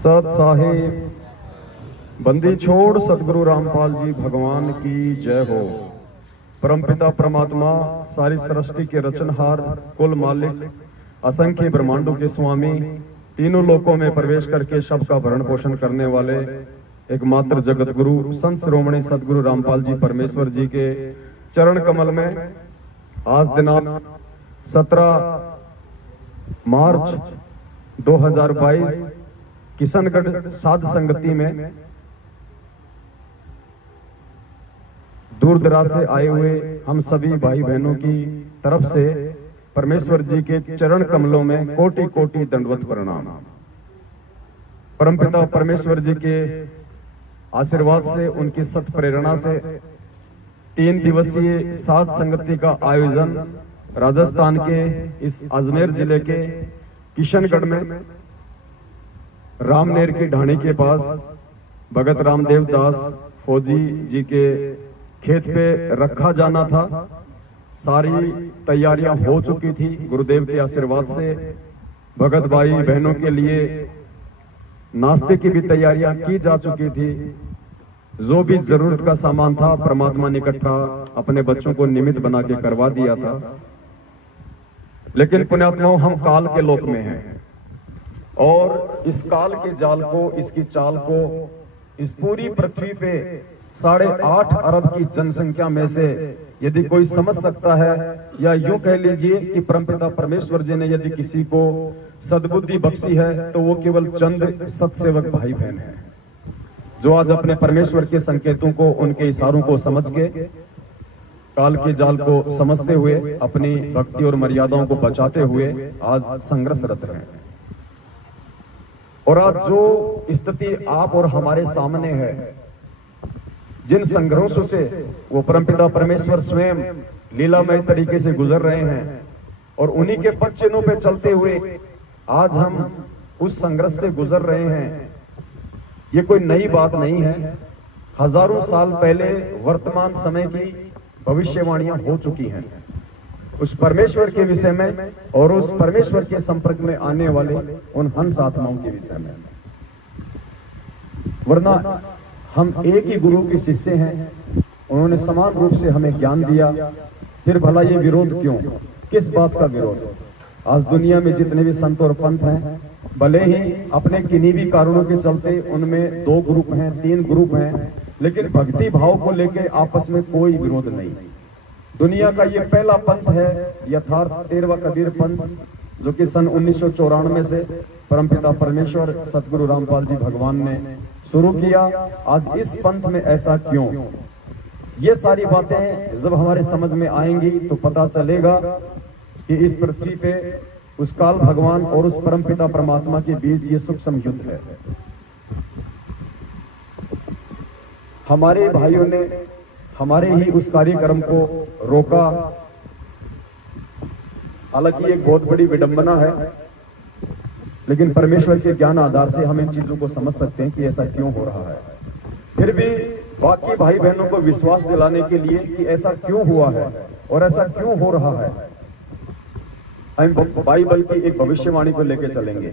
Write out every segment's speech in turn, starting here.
सत साहिब बंदी छोड़ सतगुरु रामपाल जी भगवान की जय हो। परमपिता परमात्मा सारी सृष्टि के रचनहार, कुल मालिक, असंख्य ब्रह्मांडों के स्वामी, तीनों लोकों में प्रवेश करके सबका भरण पोषण करने वाले एकमात्र जगत गुरु संत श्रोमणी सतगुरु रामपाल जी परमेश्वर जी के चरण कमल में आज दिनांक 17 मार्च 2022 किशनगढ़ साध संगति में दूर दराज से आए हुए हम सभी भाई बहनों की तरफ से परमेश्वर जी के चरण कमलों में कोटि कोटि दंडवत प्रणाम। परमपिता परमेश्वर जी के आशीर्वाद से, उनकी सत प्रेरणा से 3 दिवसीय साध संगति का आयोजन राजस्थान के इस अजमेर जिले के किशनगढ़ में रामनेर की ढाणी के पास भगत रामदेव दास फौजी जी के खेत पे रखा जाना था। सारी तैयारियां हो चुकी थी। गुरुदेव के आशीर्वाद से भगत भाई बहनों के लिए नाश्ते की भी तैयारियां की जा चुकी थी। जो भी जरूरत का सामान था परमात्मा ने इकट्ठा अपने बच्चों को निमित्त बना के करवा दिया था। लेकिन पुण्यात्माओं, हम काल के लोक में हैं और इस काल के जाल को, इसकी चाल को इस पूरी पृथ्वी पे 8.5 अरब की जनसंख्या में से यदि कोई समझ सकता है, या यूं कह लीजिए कि परमपिता परमेश्वर जी ने यदि किसी को सद्बुद्धि बख्शी है तो वो केवल चंद सत्सेवक भाई बहन हैं, जो आज अपने परमेश्वर के संकेतों को, उनके इशारों को समझ के काल के जाल को समझते हुए अपनी भक्ति और मर्यादाओं को बचाते हुए आज संघर्षरत हैं। और आज जो स्थिति आप और हमारे सामने है, जिन संघर्षों से वो परमपिता परमेश्वर स्वयं लीलामय तरीके से गुजर रहे हैं और उन्हीं के पद चिन्हों पे चलते हुए आज हम उस संघर्ष से गुजर रहे हैं, ये कोई नई बात नहीं है। हजारों साल पहले वर्तमान समय की भविष्यवाणियां हो चुकी हैं उस परमेश्वर के विषय में और उस परमेश्वर के संपर्क में आने वाले उन हंस आत्माओं के विषय में। वरना हम एक ही गुरु के शिष्य हैं, उन्होंने समान रूप से हमें ज्ञान दिया, फिर भला ये विरोध क्यों, किस बात का विरोध? आज दुनिया में जितने भी संत और पंथ हैं, भले ही अपने किन्हीं भी कारणों के चलते उनमें 2 ग्रुप हैं, 3 ग्रुप हैं, लेकिन भक्ति भाव को लेकर आपस में कोई विरोध नहीं। दुनिया का ये पहला पंथ है यथार्थ 13वां कबीर पंथ, जो कि सन 1994 से परमपिता परमेश्वर सतगुरु रामपाल जी भगवान ने शुरू किया। आज इस पंथ में ऐसा क्यों? ये सारी बातें जब हमारे समझ में आएंगी तो पता चलेगा कि इस पृथ्वी पे उस काल भगवान और उस परमपिता परमात्मा के बीच ये सूक्ष्म युद्ध है। हमारे भाइयों ने हमारे ही उस कार्यक्रम को रोका। हालांकि एक बहुत बड़ी विडंबना है, लेकिन परमेश्वर के ज्ञान आधार से हम इन चीजों को समझ सकते हैं कि ऐसा क्यों हो रहा है। फिर भी बाकी भाई बहनों को विश्वास दिलाने के लिए कि ऐसा क्यों हुआ है और ऐसा क्यों हो रहा है, हम बाइबल की एक भविष्यवाणी को लेकर चलेंगे।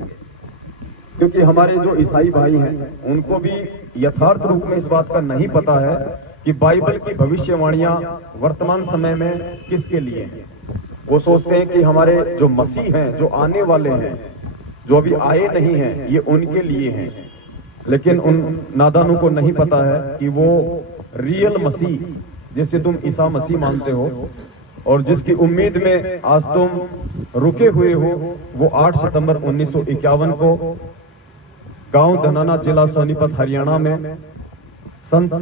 क्योंकि हमारे जो ईसाई भाई हैं उनको भी यथार्थ रूप में इस बात का नहीं पता है कि बाइबल की भविष्यवाणियां वर्तमान समय में किसके लिए हैं। वो सोचते हैं कि हमारे जो मसीह हैं, जो आने वाले हैं, जो अभी आए नहीं हैं, ये उनके लिए हैं। लेकिन उन नादानों को नहीं पता है कि वो रियल मसीह, जिसे तुम ईसा मसीह मानते हो और जिसकी उम्मीद में आज तुम रुके हुए हो, वो 8 सितंबर 1951 को गांव धनाना, जिला सोनीपत, हरियाणा में संत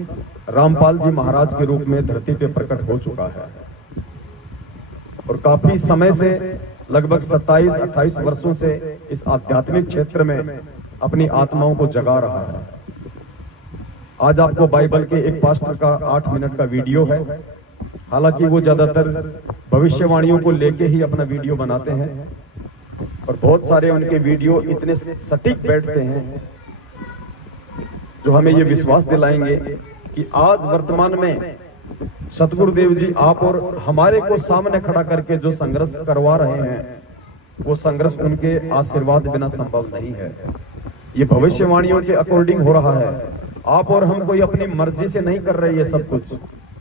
रामपाल जी महाराज के रूप में धरती पे प्रकट हो चुका है। और काफी समय से, लगभग 27-28 वर्षों से इस आध्यात्मिक क्षेत्र में अपनी आत्माओं को जगा रहा है। आज आपको बाइबल के एक पास्टर का 8 मिनट का वीडियो है। हालांकि वो ज्यादातर भविष्यवाणियों को लेके ही अपना वीडियो बनाते हैं और बहुत सारे उनके वीडियो इतने सटीक बैठते हैं जो हमें ये विश्वास दिलाएंगे कि आज वर्तमान में सतगुरुदेव जी आप और हमारे को सामने खड़ा करके जो संघर्ष करवा रहे हैं, वो संघर्ष उनके आशीर्वाद बिना संभव नहीं है। ये भविष्यवाणियों के अकॉर्डिंग हो रहा है। आप और हम कोई अपनी मर्जी से नहीं कर रहे ये सब कुछ।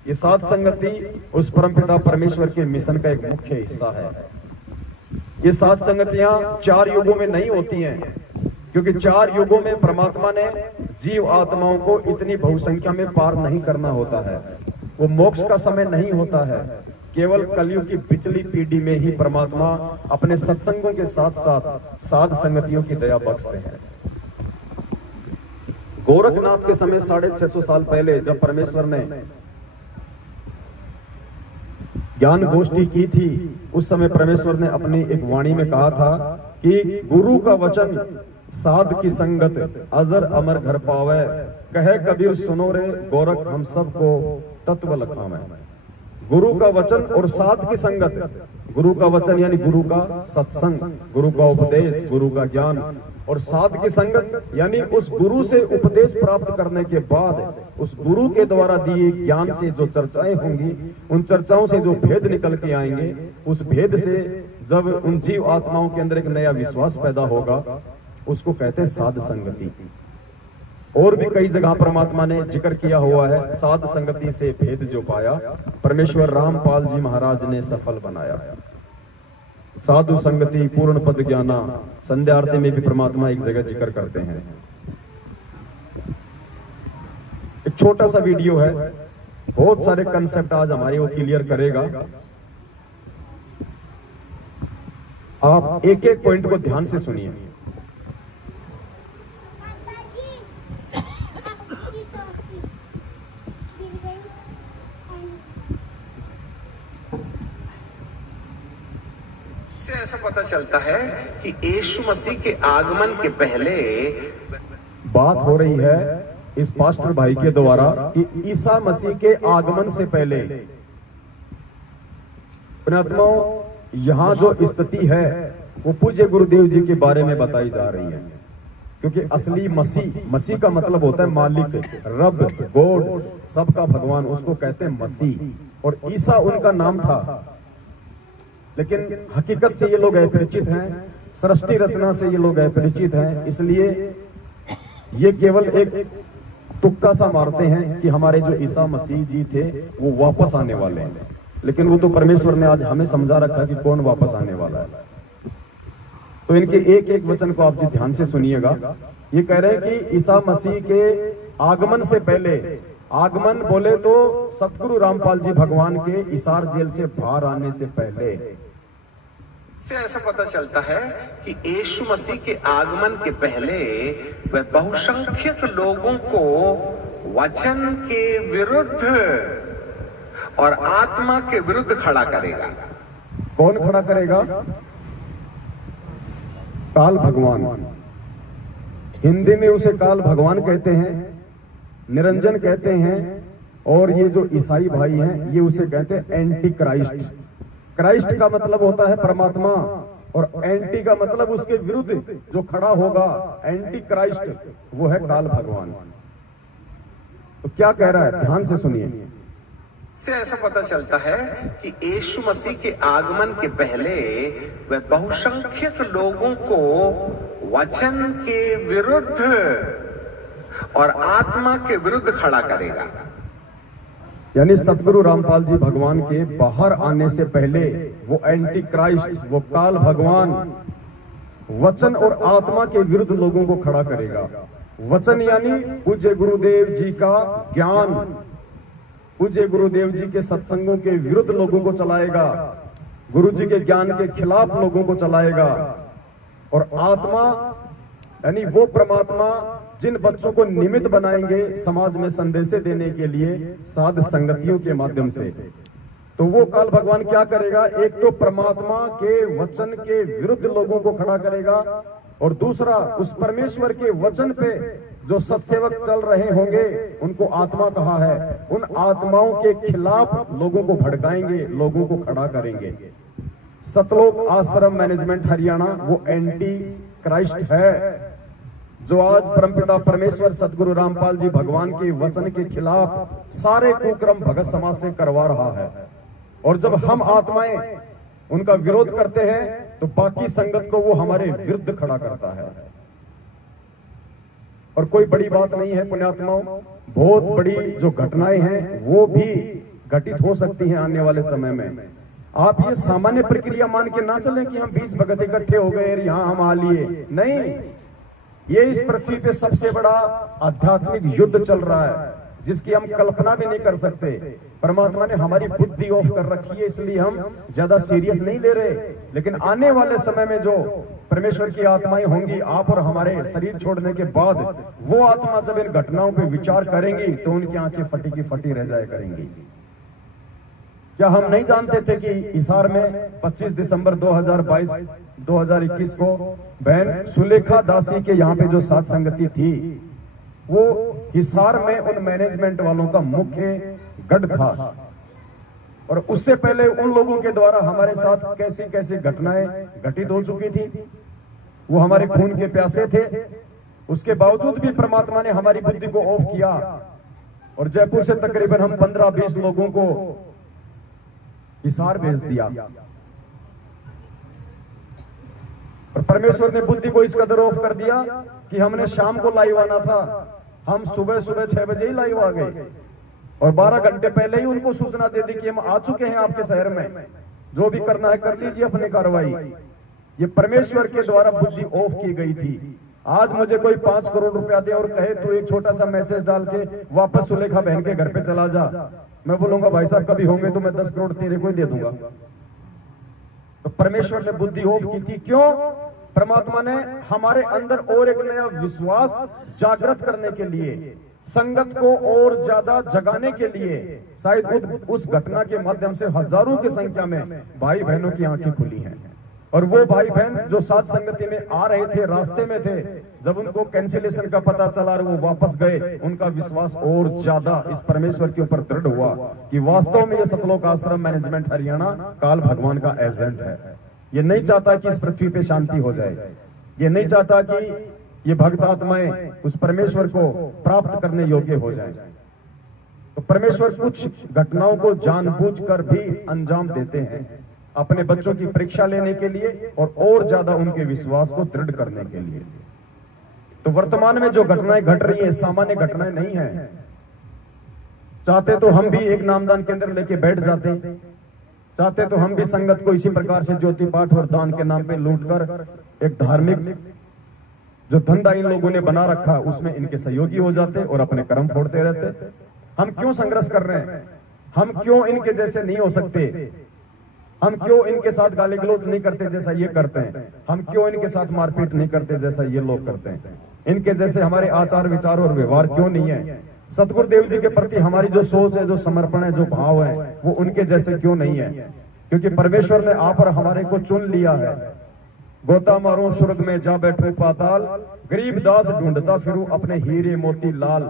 ये साध संगति उस परमपिता परमेश्वर के मिशन का एक मुख्य हिस्सा है। ये साध संगतियां 4 युगों में नहीं होती हैं, क्योंकि 4 युगों में परमात्मा ने जीव आत्माओं को इतनी बहुसंख्या में पार नहीं करना होता है। वो मोक्ष का समय नहीं होता है। केवल कलयुग की पिछली पीढ़ी में ही परमात्मा अपने सत्संगों के साथ साथ साध संगतियों की दया बख्शते हैं। गोरखनाथ के समय 650 साल पहले जब परमेश्वर ने ज्ञान गोष्ठी की थी, उस समय परमेश्वर ने अपनी एक वाणी में कहा था कि गुरु का वचन साध की संगत अजर अमर घर पावे, कहे कबीर सुनो रे गोरख हम सबको तत्व लखावे। गुरु का वचन और साध की संगत, गुरु का वचन यानी गुरु का सत्संग, गुरु का उपदेश, गुरु का ज्ञान, और साध की संगत यानी उस गुरु से उपदेश प्राप्त करने के बाद उस गुरु के द्वारा दिए ज्ञान से जो चर्चाएं होंगी, उन चर्चाओं से जो भेद निकल के आएंगे, उस भेद से जब उन जीव आत्माओं के अंदर एक नया विश्वास पैदा होगा, उसको कहते हैं साध संगति। और भी कई जगह परमात्मा ने जिक्र किया हुआ है, साध संगति से भेद जो पाया परमेश्वर रामपाल जी महाराज ने सफल बनाया। साधु संगति पूर्ण पद ज्ञाना, संध्या आरती में भी परमात्मा एक जगह जिक्र करते हैं। एक छोटा सा वीडियो है, बहुत सारे कंसेप्ट आज हमारे वो क्लियर करेगा। आप एक एक पॉइंट को ध्यान से सुनिए। से ऐसा पता चलता है कि यीशु मसीह के आगमन के पहले बात हो रही है इस पास्टर भाई के द्वारा कि ईसा मसीह के आगमन से पहले पुण्यात्माओं यहां जो स्थिति है वो पूज्य गुरुदेव जी के बारे में बताई जा रही है। क्योंकि असली मसीह का मतलब होता है मालिक, रब, गॉड, सबका भगवान, उसको कहते हैं मसीह। और ईसा उनका नाम था, लेकिन हकीकत से ये लोग अपरिचित हैं, सृष्टि रचना से ये लोग अपरिचित हैं, इसलिए ये केवल एक तुक्का सा मारते हैं कि हमारे जो ईसा मसीह जी थे वो वापस आने वाले हैं। लेकिन वो तो परमेश्वर ने आज हमें समझा रखा कि कौन वापस आने वाला है। तो इनके एक एक वचन को आप जी ध्यान से सुनिएगा। ये कह रहे हैं कि ईसा मसीह के आगमन से पहले, आगमन बोले तो सतगुरु रामपाल जी भगवान के इसार जेल से बाहर आने से पहले से ऐसा पता चलता है कि यीशु मसीह के आगमन के पहले वह बहुसंख्यक लोगों को वचन के विरुद्ध और आत्मा के विरुद्ध खड़ा करेगा। कौन खड़ा करेगा? काल भगवान। हिंदी में उसे काल भगवान कहते हैं, निरंजन कहते हैं, और ये जो ईसाई भाई हैं ये उसे कहते हैं एंटी क्राइस्ट। क्राइस्ट का मतलब होता है परमात्मा, और एंटी का मतलब उसके विरुद्ध जो खड़ा होगा, एंटी क्राइस्ट, वो है काल भगवान। तो क्या कह रहा है, ध्यान से सुनिए। से ऐसा पता चलता है कि यीशु मसीह के आगमन के पहले वह बहुसंख्यक लोगों को वचन के विरुद्ध और आत्मा के विरुद्ध खड़ा करेगा। यानी सतगुरु रामपाल जी भगवान के बाहर आने से पहले वो एंटी क्राइस्ट, वो काल भगवान वचन और आत्मा के विरुद्ध लोगों को खड़ा करेगा। वचन यानी पूज्य गुरुदेव जी का ज्ञान, पूज्य गुरुदेव जी के सत्संगों के विरुद्ध लोगों को चलाएगा, गुरु जी के ज्ञान के खिलाफ लोगों को चलाएगा। और आत्मा यानी वो परमात्मा जिन बच्चों को निमित्त बनाएंगे समाज में संदेश देने के लिए साध संगतियों के माध्यम से। तो वो काल भगवान क्या करेगा, एक तो परमात्मा के वचन के विरुद्ध लोगों को खड़ा करेगा, और दूसरा उस परमेश्वर के वचन पे जो सत्सेवक चल रहे होंगे उनको आत्मा कहा है, उन आत्माओं के खिलाफ लोगों को भड़काएंगे, लोगों को खड़ा करेंगे। सतलोक आश्रम मैनेजमेंट हरियाणा वो एंटी क्राइस्ट है, जो आज परमपिता परमेश्वर सतगुरु रामपाल जी भगवान के वचन के खिलाफ सारे कुक्रम भगत समाज से करवा रहा है। और जब हम आत्माएं उनका विरोध करते हैं तो बाकी संगत को वो हमारे विरुद्ध खड़ा करता है। और कोई बड़ी बात नहीं है पुण्यात्माओं, बहुत बड़ी जो घटनाएं हैं वो भी घटित हो सकती हैं आने वाले समय में। आप ये सामान्य प्रक्रिया मान के ना चलें कि हम 20 भगत इकट्ठे हो गए यहां हम आ लिए, नहीं, ये इस पृथ्वी पे सबसे बड़ा आध्यात्मिक युद्ध चल रहा है जिसकी हम कल्पना भी नहीं कर सकते। परमात्मा ने हमारी बुद्धि ऑफ कर रखी है, इसलिए हम ज्यादा सीरियस नहीं ले रहे। लेकिन आने वाले समय में जो परमेश्वर की आत्माएं होंगी, आप और हमारे शरीर छोड़ने के बाद, वो आत्मा जब इन घटनाओं पे विचार करेंगी तो उनकी आंखें फटी की फटी रह जाया करेंगी। क्या हम नहीं जानते थे कि हिसार में 25 दिसंबर 2021 को बहन सुलेखा दासी के यहाँ पे जो साथ संगति थी, वो हिसार में उन मैनेजमेंट वालों का मुख्य गढ़ था। और उससे पहले उन लोगों के द्वारा हमारे साथ कैसी कैसी घटनाएं घटित हो चुकी थी, वो हमारे खून के प्यासे थे। उसके बावजूद भी परमात्मा ने हमारी बुद्धि को ऑफ किया और जयपुर से तकरीबन हम 15-20 लोगों को हिसार भेज दिया। और परमेश्वर ने बुद्धि को इस कदर ऑफ कर दिया कि हमने शाम को लाइव आना था, हम सुबह 6 बजे ही लाइव आ गए और 12 घंटे पहले ही उनको सूचना दे दी कि हम आ चुके हैं आपके शहर में, जो भी करना है कर लीजिए अपनी कार्रवाई। ये परमेश्वर के द्वारा बुद्धि ऑफ की गई थी। आज मुझे कोई 5 करोड़ रुपया दे और कहे तू एक छोटा सा मैसेज डाल के वापस सुलेखा बहन के घर पे चला जा, मैं बोलूंगा भाई साहब कभी होंगे तो मैं 10 करोड़ तेरे को ही दे दूंगा। तो परमेश्वर ने बुद्धि ऑफ की थी। क्यों? परमात्मा ने हमारे अंदर और एक नया विश्वास जागृत करने के लिए, संगत को और ज्यादा जगाने के लिए, शायद उस घटना के माध्यम से हजारों की संख्या में भाई बहनों की आंखें खुली हैं। और वो भाई बहन जो साथ संगति में आ रहे थे, रास्ते में थे, जब उनको कैंसिलेशन का पता चला और वो वापस गए, उनका विश्वास और ज्यादा इस परमेश्वर के ऊपर दृढ़ हुआ कि वास्तव में ये सतलोक आश्रम मैनेजमेंट हरियाणा काल भगवान का एजेंट है। ये नहीं चाहता कि इस पृथ्वी पे शांति हो जाए, ये नहीं चाहता कि ये भक्त आत्माएं उस परमेश्वर को प्राप्त करने योग्य हो जाए। तो परमेश्वर कुछ घटनाओं को जानबूझकर भी अंजाम देते हैं अपने बच्चों की परीक्षा लेने के लिए और ज्यादा उनके विश्वास को दृढ़ करने के लिए। तो वर्तमान में जो घटनाएं घट रही हैं सामान्य घटनाएं नहीं है। चाहते तो हम भी एक नामदान केंद्र लेके बैठ जाते, चाहते तो हम भी संगत को इसी प्रकार से ज्योति पाठ और दान के नाम पे लूटकर एक धार्मिक जो धंधा इन लोगों ने बना रखा उसमें इनके सहयोगी हो जाते और अपने कर्म फोड़ते रहते। हम क्यों संघर्ष कर रहे हैं? हम क्यों इनके जैसे नहीं हो सकते? हम क्यों इनके साथ गाली गलौज नहीं करते जैसा ये करते हैं? हम क्यों इनके साथ मारपीट नहीं करते जैसा ये लोग करते हैं? इनके जैसे हमारे आचार विचार और व्यवहार क्यों नहीं है? सतगुरुदेव जी के प्रति हमारी जो सोच है, जो समर्पण है, जो भाव है, वो उनके जैसे क्यों नहीं है? क्योंकि परमेश्वर ने आप और हमारे को चुन लिया है। गोता मारूं स्वर्ग में जा बैठूं पाताल, गरीब दास ढूंढता फिरूं अपने हीरे मोती लाल।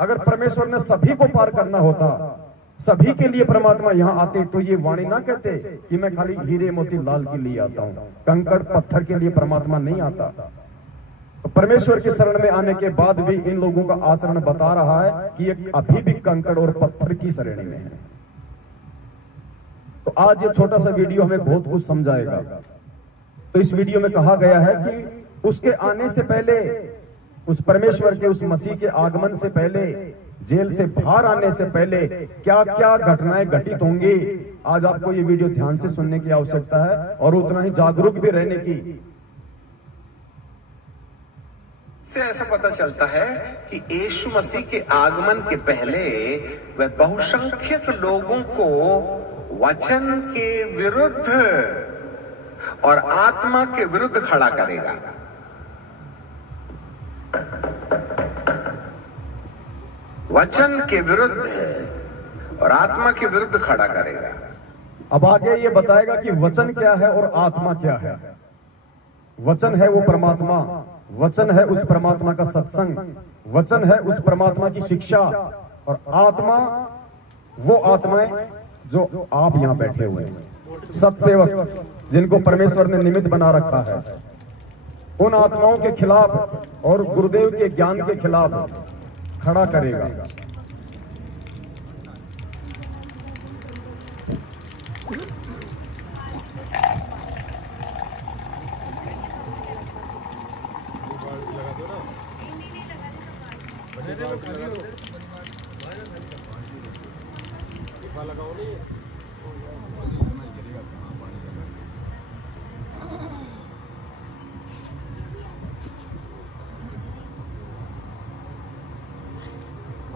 अगर परमेश्वर ने सभी को पार करना होता, सभी के लिए परमात्मा यहाँ आते, तो ये वाणी ना कहते कि मैं खाली हीरे मोती लाल के लिए आता हूँ, कंकड़ पत्थर के लिए परमात्मा नहीं आता। तो परमेश्वर की शरण में आने के बाद भी इन लोगों का आचरण बता रहा है कि ये अभी भी कंकड़ और पत्थर की श्रेणी में है। तो आज ये छोटा सा वीडियो हमें बहुत कुछ समझाएगा। तो इस वीडियो में कहा गया है कि उसके आने से पहले, उस परमेश्वर के, उस मसीह के आगमन से पहले, जेल से बाहर आने से पहले क्या क्या घटनाएं घटित होंगी। आज आपको ये वीडियो ध्यान से सुनने की आवश्यकता है और उतना ही जागरूक भी रहने की। से ऐसा पता चलता है कि यीशु मसीह के आगमन के पहले वह बहुसंख्यक लोगों को वचन के विरुद्ध और आत्मा के विरुद्ध खड़ा करेगा। वचन के विरुद्ध और आत्मा के विरुद्ध खड़ा करेगा। अब आगे ये बताएगा कि वचन क्या है और आत्मा क्या है। वचन है वो परमात्मा, वचन है उस परमात्मा का सत्संग, वचन है उस परमात्मा की शिक्षा, और आत्मा वो आत्माएं जो आप यहां बैठे हुए हैं, सत्सेवक जिनको परमेश्वर ने निमित्त बना रखा है। उन आत्माओं के खिलाफ और गुरुदेव के ज्ञान के खिलाफ खड़ा करेगा। बहुत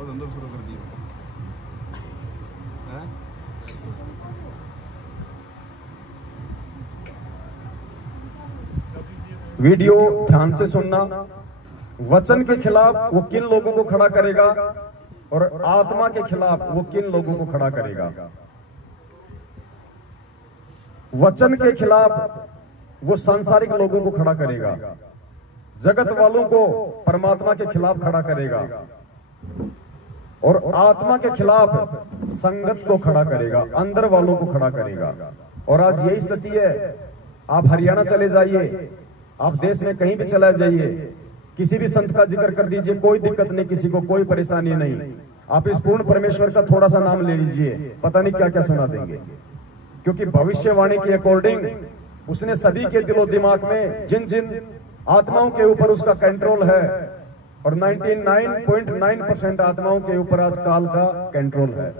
अंदर शुरू कर दिया हैं? वीडियो ध्यान से सुनना। वचन के खिलाफ वो किन लोगों को खड़ा करेगा और आत्मा के खिलाफ वो किन लोगों को खड़ा करेगा। वचन के खिलाफ वो सांसारिक लोगों को खड़ा करेगा, जगत वालों को परमात्मा के खिलाफ खड़ा करेगा और आत्मा के खिलाफ संगत को खड़ा करेगा, अंदर वालों को खड़ा करेगा। और आज यही स्थिति है। आप हरियाणा चले जाइए, आप देश में कहीं भी चला जाइए, किसी भी संत का जिक्र कर दीजिए, कोई दिक्कत नहीं, किसी को कोई परेशानी नहीं। आप इस पूर्ण परमेश्वर का थोड़ा सा नाम ले लीजिए, पता नहीं क्या क्या सुना देंगे। क्योंकि भविष्यवाणी के अकॉर्डिंग उसने सभी के दिलो दिमाग में जिन जिन आत्माओं के ऊपर उसका कंट्रोल है, और 99.9% आत्माओं के ऊपर आज काल का कंट्रोल है,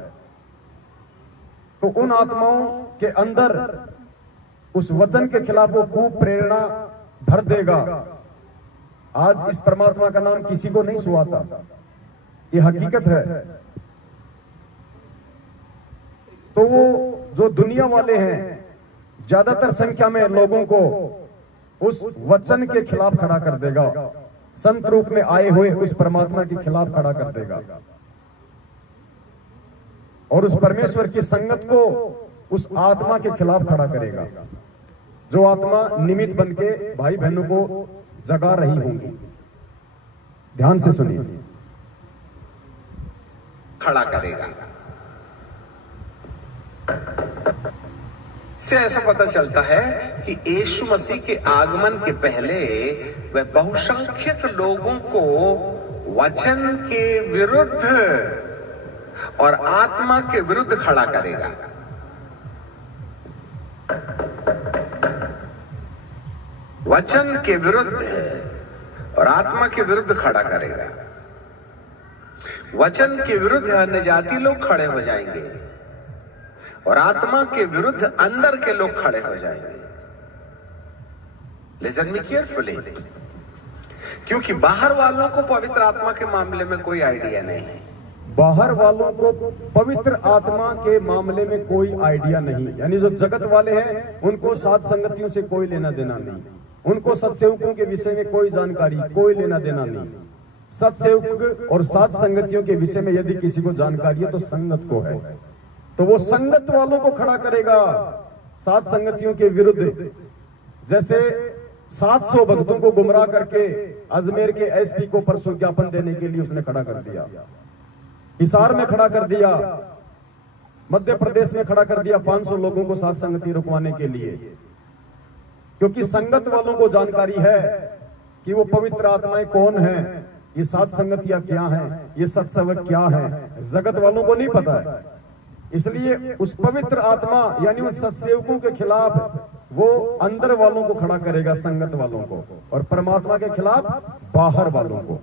तो उन आत्माओं के अंदर उस वचन के खिलाफ वो खूब प्रेरणा भर देगा। आज इस परमात्मा का नाम किसी को नहीं सुहाता, ये हकीकत है। तो वो जो दुनिया वाले हैं, ज्यादातर संख्या में लोगों को उस वचन के खिलाफ खड़ा कर देगा, संत रूप में आए हुए उस परमात्मा के खिलाफ खड़ा कर देगा, और उस परमेश्वर की संगत को उस आत्मा के खिलाफ खड़ा करेगा, जो आत्मा निमित्त बन के भाई बहनों को जगा रही होंगी। ध्यान से सुनिए। खड़ा करेगा। से ऐसा पता चलता है कि यीशु मसीह के आगमन के पहले वह बहुसंख्यक लोगों को वचन के विरुद्ध और आत्मा के विरुद्ध खड़ा करेगा। वचन के विरुद्ध और आत्मा के विरुद्ध खड़ा करेगा। वचन के विरुद्ध अन्य जाति लोग खड़े हो जाएंगे और आत्मा के विरुद्ध अंदर के लोग खड़े हो जाएंगे। लिसन मी केयरफुली, क्योंकि बाहर वालों को पवित्र आत्मा के मामले में कोई आइडिया नहीं है। बाहर वालों को पवित्र आत्मा के मामले में कोई आइडिया नहीं, यानी जो जगत वाले हैं उनको सात संगतियों से कोई लेना देना नहीं, उनको सत्सेवकों के विषय में कोई जानकारी, कोई लेना देना नहीं। सत्सेवक और सात संगतियों के विषय में यदि किसी को जानकारी है तो संगत को है, तो वो संगत वालों को खड़ा करेगा सात संगतियों के विरुद्ध। जैसे 700 भक्तों को गुमराह करके अजमेर के एसपी को परसों ज्ञापन देने के लिए उसने खड़ा कर दिया, हिसार में खड़ा कर दिया, मध्य प्रदेश में खड़ा कर दिया 500 लोगों को सात संगति रुकवाने के लिए, क्योंकि संगत वालों को जानकारी है कि वो पवित्र आत्माएं कौन है, ये सात संगतियां क्या हैं, ये सत्सेवक क्या है, जगत वालों को नहीं पता है। इसलिए उस पवित्र आत्मा यानी उन सत्सेवकों के खिलाफ वो अंदर वालों को खड़ा करेगा, संगत वालों को, और परमात्मा के खिलाफ बाहर वालों को।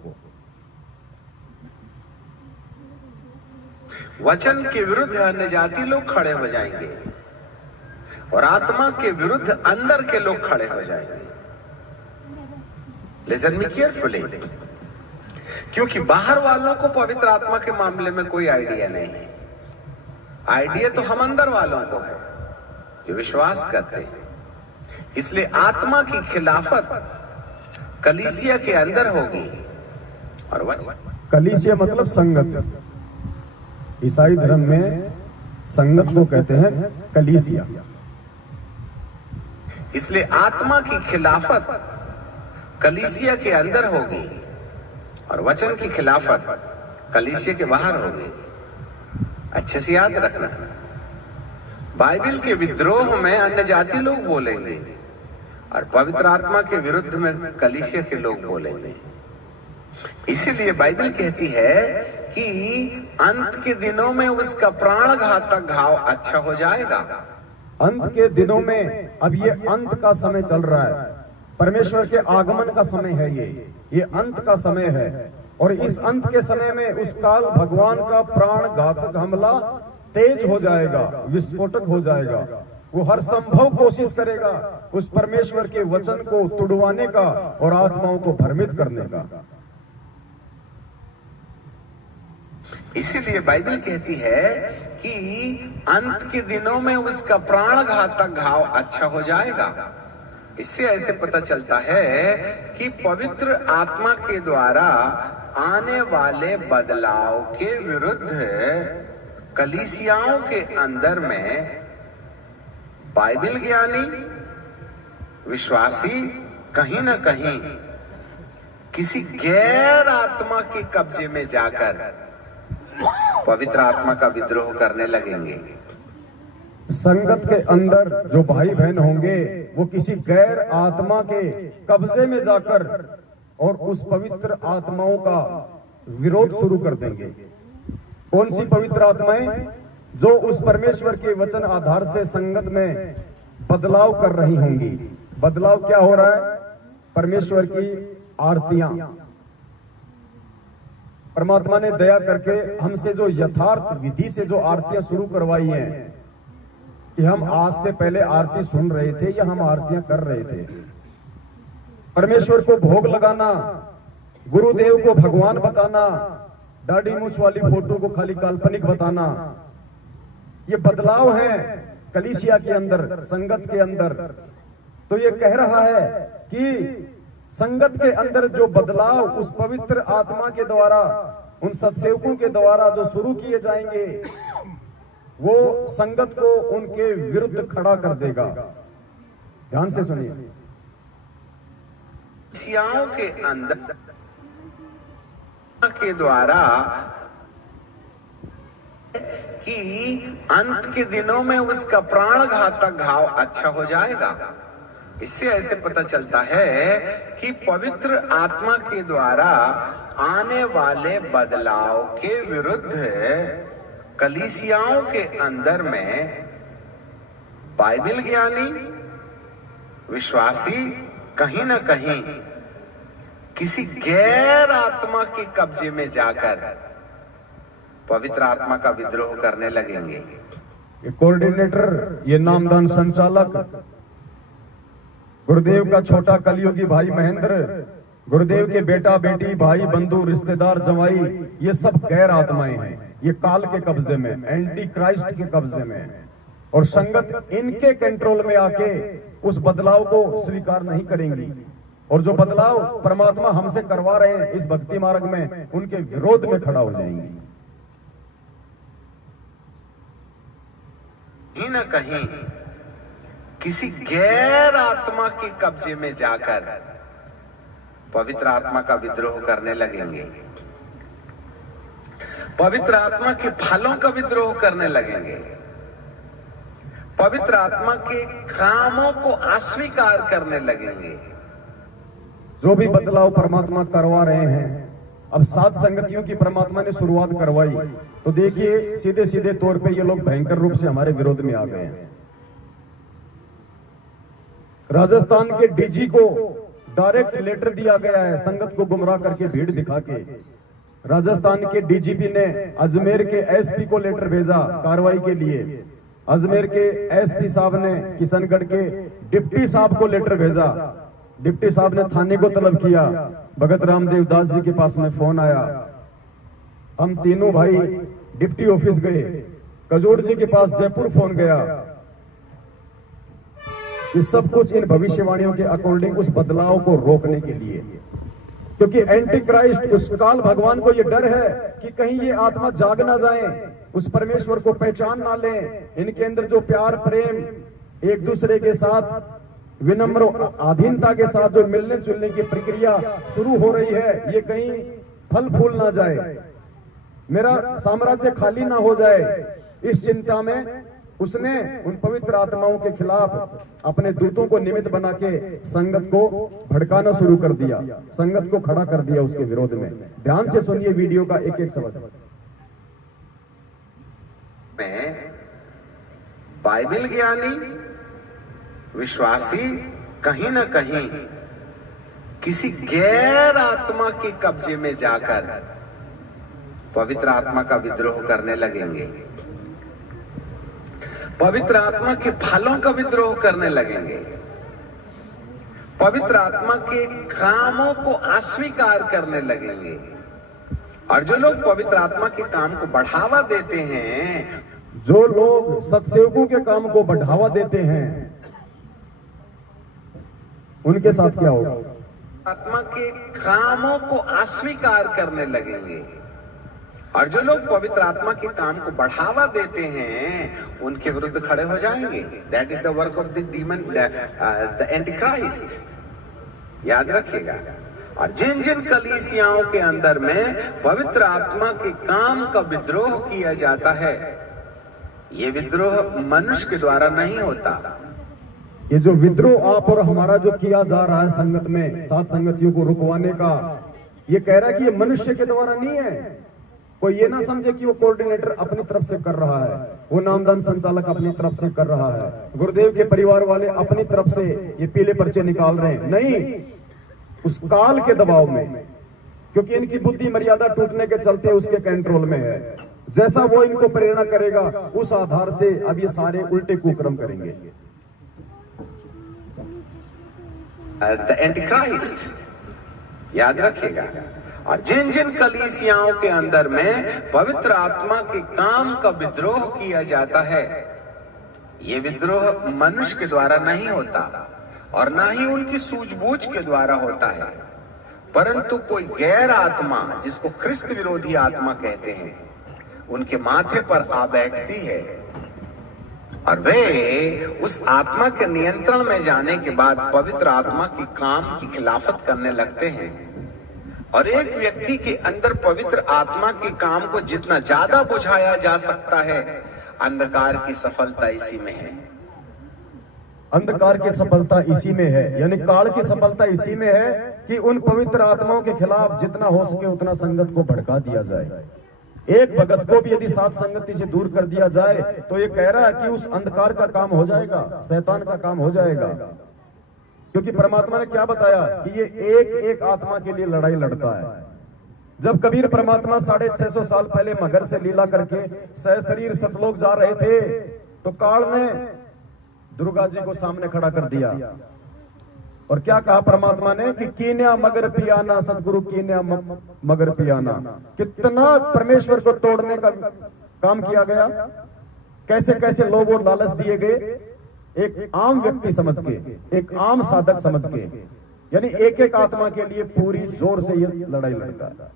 वचन के विरुद्ध अन्य जाति लोग खड़े हो जाएंगे और आत्मा के विरुद्ध अंदर के लोग खड़े हो जाएंगे। लिसन मी केयरफुली, क्योंकि बाहर वालों को पवित्र आत्मा के मामले में कोई आइडिया नहीं है। आइडिया तो हम अंदर वालों को है जो विश्वास करते हैं। इसलिए आत्मा की खिलाफत कलीसिया के अंदर होगी और वचन। कलीसिया मतलब संगत, ईसाई धर्म में संगत को कहते हैं कलीसिया। इसलिए आत्मा की खिलाफत कलीसिया के अंदर होगी और वचन की खिलाफत कलीसिया के बाहर होगी। अच्छे से याद रखना, बाइबल के विद्रोह में अन्य जाति लोग बोलेंगे और पवित्र आत्मा के विरुद्ध में कलीसिया के लोग बोलेंगे। इसीलिए बाइबल कहती है कि अंत के दिनों में उसका प्राण घातक घाव अच्छा हो जाएगा। अंत के दिनों में, अब ये अंत का समय चल रहा है, परमेश्वर के आगमन का समय है, ये अंत का समय है। और इस अंत के समय में उस काल भगवान का प्राण घातक हमला तेज हो जाएगा, विस्फोटक हो जाएगा। वो हर संभव कोशिश करेगा उस परमेश्वर के वचन को तुड़वाने का और आत्माओं को भ्रमित करने का। इसीलिए बाइबल कहती है कि अंत के दिनों में उसका प्राण घातक घाव अच्छा हो जाएगा। इससे ऐसे पता चलता है कि पवित्र आत्मा के द्वारा आने वाले बदलाव के विरुद्ध कलीसियाओं के अंदर में बाइबल ज्ञानी विश्वासी कहीं ना कहीं किसी गैर आत्मा के कब्जे में जाकर पवित्र आत्मा का विद्रोह करने लगेंगे। संगत के अंदर जो भाई बहन होंगे वो किसी गैर आत्मा के कब्जे में जाकर और उस पवित्र आत्माओं का विरोध शुरू कर देंगे। कौन सी पवित्र आत्माएं? जो उस परमेश्वर के वचन आधार से संगत में बदलाव कर रही होंगी। बदलाव क्या हो रहा है? परमेश्वर की आरतियां। परमात्मा ने दया करके हमसे जो यथार्थ विधि से जो आरतियां शुरू करवाई हैं कि हम आज से पहले आरती सुन रहे थे या हम आरतियां कर रहे थे। परमेश्वर को भोग लगाना, गुरुदेव को भगवान बताना, दाढ़ी मूछ वाली फोटो को खाली काल्पनिक बताना, ये बदलाव है कलीसिया के अंदर, संगत के अंदर। तो ये कह रहा है कि संगत के अंदर जो बदलाव उस पवित्र आत्मा के द्वारा, उन सत्सेवकों के द्वारा जो शुरू किए जाएंगे, वो संगत को उनके विरुद्ध खड़ा कर देगा। ध्यान से सुनिए। कलीसियाओं के अंदर के द्वारा कि अंत के दिनों में उसका प्राण घातक घाव अच्छा हो जाएगा। इससे ऐसे पता चलता है कि पवित्र आत्मा के द्वारा आने वाले बदलाव के विरुद्ध कलीसियाओं के अंदर में बाइबल ज्ञानी विश्वासी कहीं ना कहीं किसी गैर आत्मा के कब्जे में जाकर पवित्र आत्मा का विद्रोह करने लगेंगे। ये कोऑर्डिनेटर, ये नामदान संचालक, गुरुदेव का छोटा कलयुगी भाई महेंद्र, गुरुदेव के बेटा बेटी, भाई बंधु, रिश्तेदार, जवाई, ये सब गैर आत्माएं हैं। ये काल के कब्जे में, एंटी क्राइस्ट के कब्जे में, और संगत इनके कंट्रोल में आके उस बदलाव को स्वीकार नहीं करेंगी। और जो बदलाव परमात्मा हमसे करवा रहे हैं इस भक्ति मार्ग में, उनके विरोध में खड़ा हो जाएंगी। कहीं ना कहीं किसी गैर आत्मा के कब्जे में जाकर पवित्र आत्मा का विद्रोह करने लगेंगे, पवित्र आत्मा के फलों का विद्रोह करने लगेंगे, पवित्र आत्मा के कामों को अस्वीकार करने लगेंगे। जो भी बदलाव परमात्मा करवा रहे हैं, अब 7 संगतियों की परमात्मा ने शुरुआत करवाई, तो देखिए सीधे सीधे तौर पे ये लोग भयंकर रूप से हमारे विरोध में आ गए हैं। राजस्थान के डीजी को डायरेक्ट लेटर दिया गया है संगत को गुमराह करके भीड़ दिखा के। राजस्थान के डीजीपी ने अजमेर के एसपी को लेटर भेजा कार्रवाई के लिए। अजमेर के एसपी साहब ने किशनगढ़ के डिप्टी साहब को लेटर भेजा। डिप्टी साहब ने थाने को तलब किया। भगत रामदेव दास जी के पास में फोन आया। हम तीनों भाई डिप्टी ऑफिस गए। कजोड़ जी के पास जयपुर फोन गया। ये सब कुछ इन भविष्यवाणियों के अकॉर्डिंग उस बदलाव को रोकने के लिए, क्योंकि एंटी क्राइस्ट, उस काल भगवान को ये डर है कि कहीं ये आत्मा जाग ना जाए, उस परमेश्वर को पहचान ना लें। इनके अंदर जो प्यार, प्रेम, एक दूसरे के साथ विनम्र अधीनता के साथ जो मिलने जुलने की प्रक्रिया शुरू हो रही है, ये कहीं फल फूल ना जाए, मेरा साम्राज्य खाली ना हो जाए। इस चिंता में उसने उन पवित्र आत्माओं के खिलाफ अपने दूतों को निमित्त बना के संगत को भड़काना शुरू कर दिया, संगत को खड़ा कर दिया उसके विरोध में। ध्यान से सुनिए वीडियो का एक एक शब्द। मैं बाइबल ज्ञानी विश्वासी कहीं ना कहीं किसी गैर आत्मा के कब्जे में जाकर पवित्र आत्मा का विद्रोह करने लगेंगे, पवित्र आत्मा के फलों का विद्रोह करने लगेंगे, पवित्र आत्मा के कामों को अस्वीकार करने लगेंगे। और जो लोग पवित्र आत्मा के काम को बढ़ावा देते हैं, जो लोग सत्सेवकों के काम को बढ़ावा देते हैं, उनके साथ क्या होगा? आत्मा के कामों को अस्वीकार करने लगेंगे। और जो लोग पवित्र आत्मा के काम को बढ़ावा देते हैं, उनके विरुद्ध खड़े हो जाएंगे। That is the work of the demon, the Antichrist. याद रखिएगा। और जिन जिन कलीसियाओं के अंदर में पवित्र आत्मा के काम का विद्रोह किया जाता है, ये विद्रोह मनुष्य के द्वारा नहीं होता। ये जो विद्रोह आप और हमारा जो किया जा रहा है संगत में, सात संगतियों को रुकवाने का, ये कह रहा है कि ये मनुष्य के द्वारा नहीं है। कोई ये ना समझे कि वो कोऑर्डिनेटर अपनी तरफ से कर रहा है, वो नामदान संचालक अपनी तरफ से कर रहा है, गुरुदेव के परिवार वाले अपनी तरफ से ये पीले पर्चे निकाल रहे हैं। नहीं, उस काल के दबाव में, क्योंकि इनकी बुद्धि मर्यादा टूटने के चलते उसके कंट्रोल में है। जैसा वो इनको प्रेरणा करेगा, उस आधार से अब ये सारे उल्टे कुक्रम करेंगे। The Antichrist. याद रखिएगा। और जिन जिन कलीसियाओं के अंदर में पवित्र आत्मा के काम का विद्रोह किया जाता है, ये विद्रोह मनुष्य के द्वारा नहीं होता और ना ही उनकी सूझबूझ के द्वारा होता है, परंतु कोई गैर आत्मा, जिसको ख्रिस्त विरोधी आत्मा कहते हैं, उनके माथे पर आ बैठती है और वे उस आत्मा के नियंत्रण में जाने के बाद पवित्र आत्मा के काम की खिलाफत करने लगते हैं। और एक व्यक्ति के अंदर पवित्र आत्मा के काम को जितना ज्यादा बुझाया जा सकता है, अंधकार की सफलता इसी में है। अंधकार की सफलता इसी में है, यानी काल की सफलता इसी में है कि उन पवित्र आत्माओं के खिलाफ जितना हो सके उतना संगत को भड़का दिया जाए। एक भगत को भी यदि सात संगति से दूर कर दिया जाए तो ये कह रहा है कि उस अंधकार का काम हो जाएगा, शैतान का काम हो जाएगा। क्योंकि परमात्मा ने क्या बताया कि ये एक एक आत्मा के लिए लड़ाई लड़ता है। जब कबीर परमात्मा 650 साल पहले मगर से लीला करके सहशरीर सतलोक जा रहे थे, तो काल ने दुर्गा जी को सामने खड़ा कर दिया और क्या कहा परमात्मा ने कि कीन्या मगर पियाना, सतगुरु कीन्या मगर पियाना। कितना परमेश्वर को तोड़ने का काम किया गया, कैसे कैसे लोभ और लालच दिए गए, एक आम व्यक्ति समझ के, एक आम साधक समझ के, यानी एक एक आत्मा के लिए पूरी जोर से ये लड़ाई लड़ता है।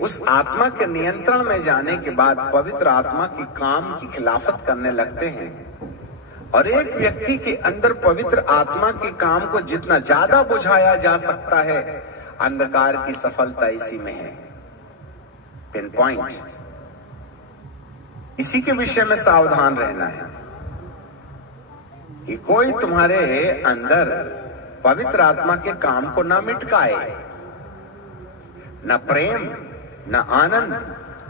उस आत्मा के नियंत्रण में जाने के बाद पवित्र आत्मा के काम की खिलाफत करने लगते हैं। और एक व्यक्ति के अंदर पवित्र आत्मा के काम को जितना ज्यादा बुझाया जा सकता है, अंधकार की सफलता इसी में है। Pin point. इसी के विषय में सावधान रहना है कि कोई तुम्हारे अंदर पवित्र आत्मा के काम को न मिटकाए, न प्रेम, न आनंद,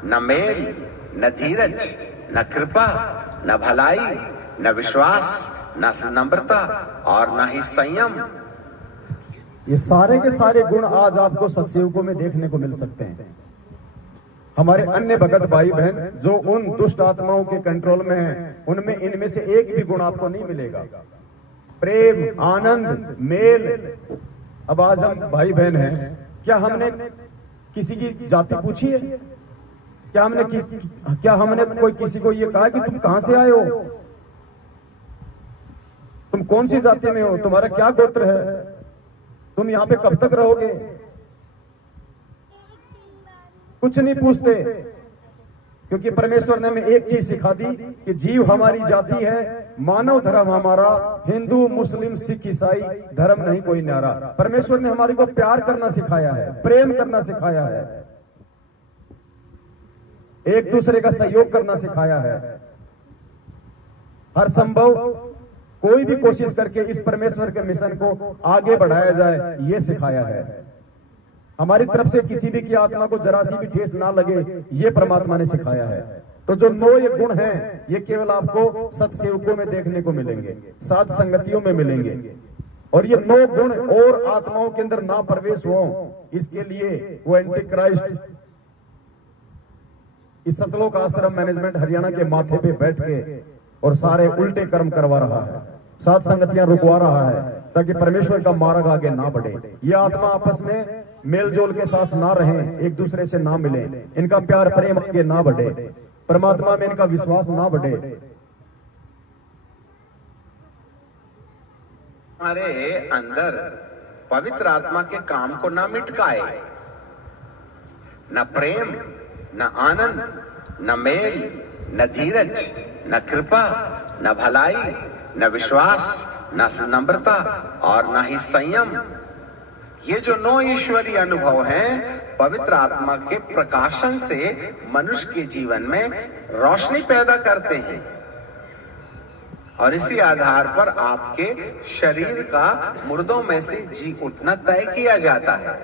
न मेल, न धीरज, न कृपा, न भलाई, न विश्वास, न नम्रता और न ही संयम। ये सारे के सारे गुण आज आपको सत्सेवकों में देखने को मिल सकते हैं। हमारे अन्य भगत भाई बहन जो उन दुष्ट आत्माओं के कंट्रोल में हैं, उनमें इनमें से एक भी गुण आपको नहीं मिलेगा। प्रेम, आनंद, मेल। अब आज हम भाई बहन हैं, क्या हमने किसी की जाति पूछी है? क्या हमने कोई किसी को ये कहा कि तुम कहां से आए हो, तुम कौन सी जाति में हो, तुम्हारा क्या गोत्र है, तुम यहां पे कब तक रहोगे? कुछ नहीं पूछते, क्योंकि परमेश्वर ने हमें एक चीज सिखा दी कि जीव हमारी जाति है, मानव धर्म हमारा, हिंदू मुस्लिम सिख ईसाई धर्म नहीं कोई न्यारा। परमेश्वर ने हमारे को प्यार करना सिखाया है, प्रेम करना सिखाया है, एक दूसरे का सहयोग करना सिखाया है। हर संभव कोई भी कोशिश करके इस परमेश्वर के मिशन को आगे बढ़ाया जाए, ये सिखाया है। हमारी तरफ से किसी भी की आत्मा को जरा सी भी ठेस ना लगे, ये परमात्मा ने सिखाया है। तो जो 9 ये गुण हैं, ये केवल आपको सत्सेवकों में देखने को मिलेंगे, साध संगतियों में मिलेंगे। और ये 9 गुण और आत्माओं के अंदर ना प्रवेश हो, इसके लिए वो एंटी क्राइस्ट इस सतलोक आश्रम मैनेजमेंट हरियाणा के माथे पे बैठ के और सारे उल्टे कर्म करवा रहा है, साध संगतियां रुकवा रहा है, ताकि परमेश्वर का मार्ग आगे ना बढ़े। ये आत्मा आपस में मेल जोल के साथ ना रहें, एक दूसरे से ना मिले, इनका प्यार प्रेम आगे ना बढ़े, परमात्मा में इनका विश्वास ना बढ़े। हमारे अंदर पवित्र आत्मा के काम को ना मिटकाए, न प्रेम, न आनंद, न मेल, न धीरज, न कृपा, न भलाई, न विश्वास, न नम्रता और न ही संयम। ये जो 9 ईश्वरीय अनुभव हैं, पवित्र आत्मा के प्रकाशन से मनुष्य के जीवन में रोशनी पैदा करते हैं और इसी आधार पर आपके शरीर का मुर्दों में से जी उठना तय किया जाता है।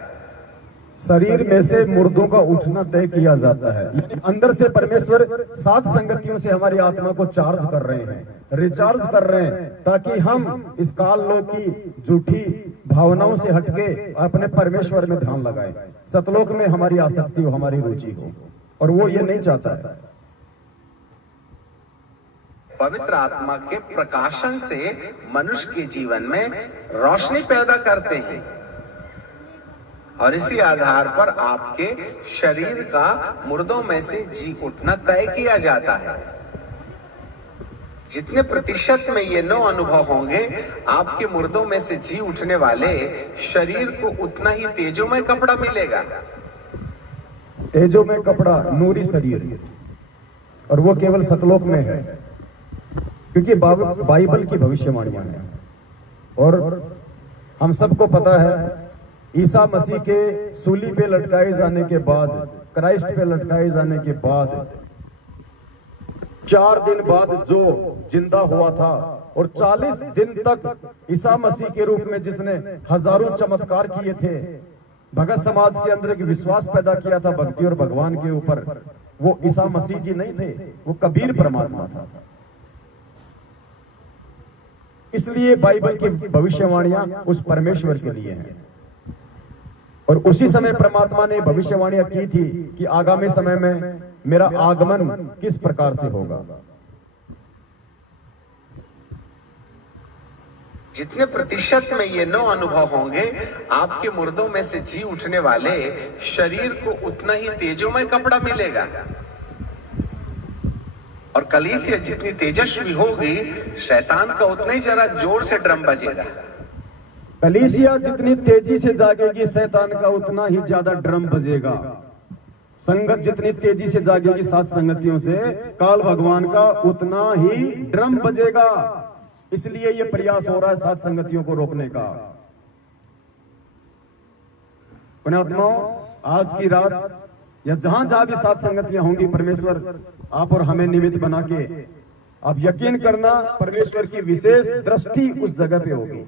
शरीर में से मुर्दों का उठना तय किया जाता है। अंदर से परमेश्वर साध संगतियों से हमारी आत्मा को चार्ज कर रहे हैं, रिचार्ज कर रहे हैं, ताकि हम इस काल लोक की झूठी भावनाओं से हटके अपने परमेश्वर में ध्यान लगाएं, सतलोक में हमारी आसक्ति हो, हमारी रुचि हो, और वो ये नहीं चाहता है। पवित्र आत्मा के प्रकाशन से मनुष्य के जीवन में रोशनी पैदा करते हैं और इसी आधार पर आपके शरीर का मुर्दों में से जी उठना तय किया जाता है। जितने प्रतिशत में ये 9 अनुभव होंगे, आपके मुर्दों में से जी उठने वाले शरीर को उतना ही तेजोमय कपड़ा मिलेगा। तेजोमय कपड़ा, नूरी शरीर, और वो केवल सतलोक में है, क्योंकि बाइबल की भविष्यवाणियां हैं। और हम सबको पता है, ईसा मसीह के सूली पे लटकाए जाने के बाद, क्राइस्ट पे लटकाए जाने के बाद 4 दिन बाद जो जिंदा हुआ था, और 40 दिन तक ईसा मसीह के रूप में जिसने हजारों चमत्कार किए थे, भगत समाज के अंदर एक विश्वास पैदा किया था भक्ति और भगवान के ऊपर, वो ईसा मसीह जी नहीं थे, वो कबीर परमात्मा था। इसलिए बाइबल की भविष्यवाणियां उस परमेश्वर के लिए हैं। और उसी समय परमात्मा ने भविष्यवाणियां की थी कि आगामी समय में मेरा आगमन किस प्रकार से होगा। जितने प्रतिशत में ये 9 अनुभव होंगे, आपके मुर्दों में से जी उठने वाले शरीर को उतना ही तेजोमय कपड़ा मिलेगा और कलीसिया जितनी तेजस्वी होगी, शैतान का उतना ही जरा जोर से ड्रम बजेगा। कलीसिया जितनी तेजी से जागेगी, शैतान का उतना ही ज्यादा ड्रम बजेगा। संगत जितनी तेजी से जागेगी साथ संगतियों से, काल भगवान का उतना ही ड्रम बजेगा। इसलिए ये प्रयास हो रहा है साथ संगतियों को रोकने का। पुण्यात्माओं, आज की रात या जहां जहां भी साथ संगतियां होंगी, परमेश्वर आप और हमें निमित्त बना के, आप यकीन करना परमेश्वर की विशेष दृष्टि उस जगह पे होगी।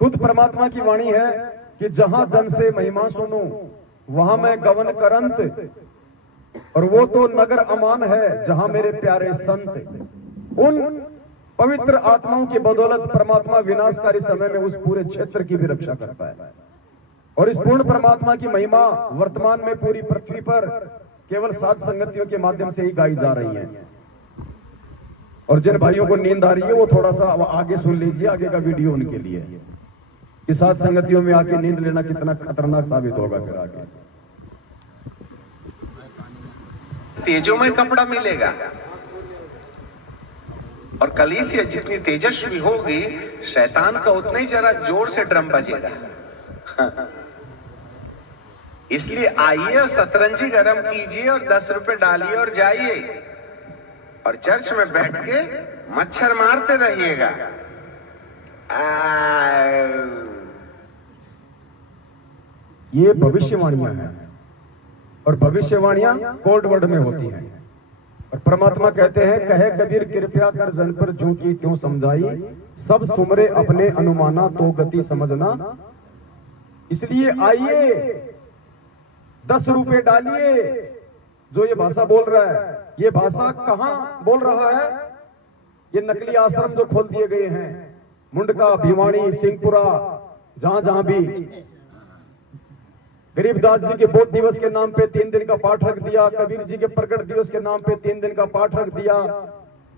खुद परमात्मा की वाणी है कि जहां जन से महिमा सुनूं वहां मैं गवन करंत, और वो तो नगर अमान है जहां मेरे प्यारे संत। उन पवित्र आत्माओं की बदौलत परमात्मा विनाशकारी समय में उस पूरे क्षेत्र की भी रक्षा करता है। और इस पूर्ण परमात्मा की महिमा वर्तमान में पूरी पृथ्वी पर केवल सात संगतियों के माध्यम से ही गाई जा रही है। और जिन भाइयों को नींद आ रही है वो थोड़ा सा आगे सुन लीजिए, आगे का वीडियो उनके लिए, कि सात संगतियों में आके नींद लेना कितना खतरनाक साबित होगा फिर आगे। तेजों में कपड़ा मिलेगा और कलीसिया जितनी तेजस्वी होगी, शैतान का उतना ही जरा जोर से ड्रम बजेगा। इसलिए आइए और सतरंजी गरम कीजिए और 10 रुपए डालिए और जाइए और चर्च में बैठ के मच्छर मारते रहिएगा। ये भविष्यवाणियां हैं और भविष्यवाणियां कोड वर्ड में होती हैं। और परमात्मा कहते हैं, कहे कबीर कृपया कर जन पर जो की त्यों समझाई, सब सुमरे अपने अनुमाना तो गति समझना। इसलिए आइए 10 रुपए डालिए जो ये भाषा बोल रहा है, ये भाषा कहां बोल रहा है? ये नकली आश्रम जो खोल दिए गए हैं, मुंडका, भिवाड़ी, सिंहपुरा, जहां जहां भी गरीबदास जी के बोध दिवस के नाम पे 3 दिन का पाठ रख दिया, कबीर जी के प्रकट दिवस के नाम पे 3 दिन का पाठ रख दिया,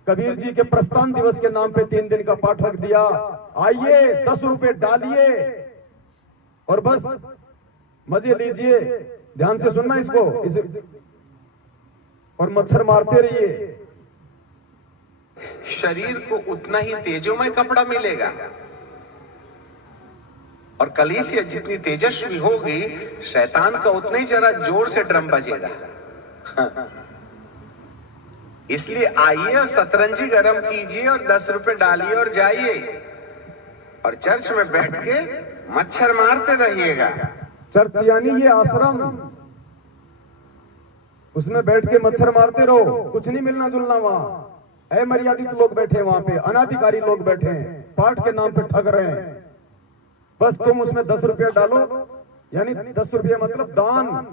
कबीर जी के प्रस्थान दिवस के नाम पे 3 दिन का पाठ रख दिया। आइए 10 रुपए डालिए और बस मजे लीजिए। ध्यान से सुनना इसको, और मच्छर मारते रहिए। शरीर को उतना ही तेजोमय कपड़ा मिलेगा और कलीसिया जितनी तेजस्वी होगी, शैतान का उतना ही जरा जोर से ड्रम बजेगा। इसलिए आइए और सतरंजी गरम कीजिए और 10 रुपए डालिए और जाइए और चर्च में बैठ के मच्छर मारते रहिएगा। चर्च यानी ये आश्रम, उसमें बैठ के मच्छर मारते रहो, कुछ नहीं मिलना जुलना वहां। अमर्यादित लोग बैठे वहां पे, अनाधिकारी लोग बैठे हैं, पाठ के नाम पे ठग रहे हैं। बस तुम उसमें 10 रुपया डालो, यानी 10 रुपया मतलब दान।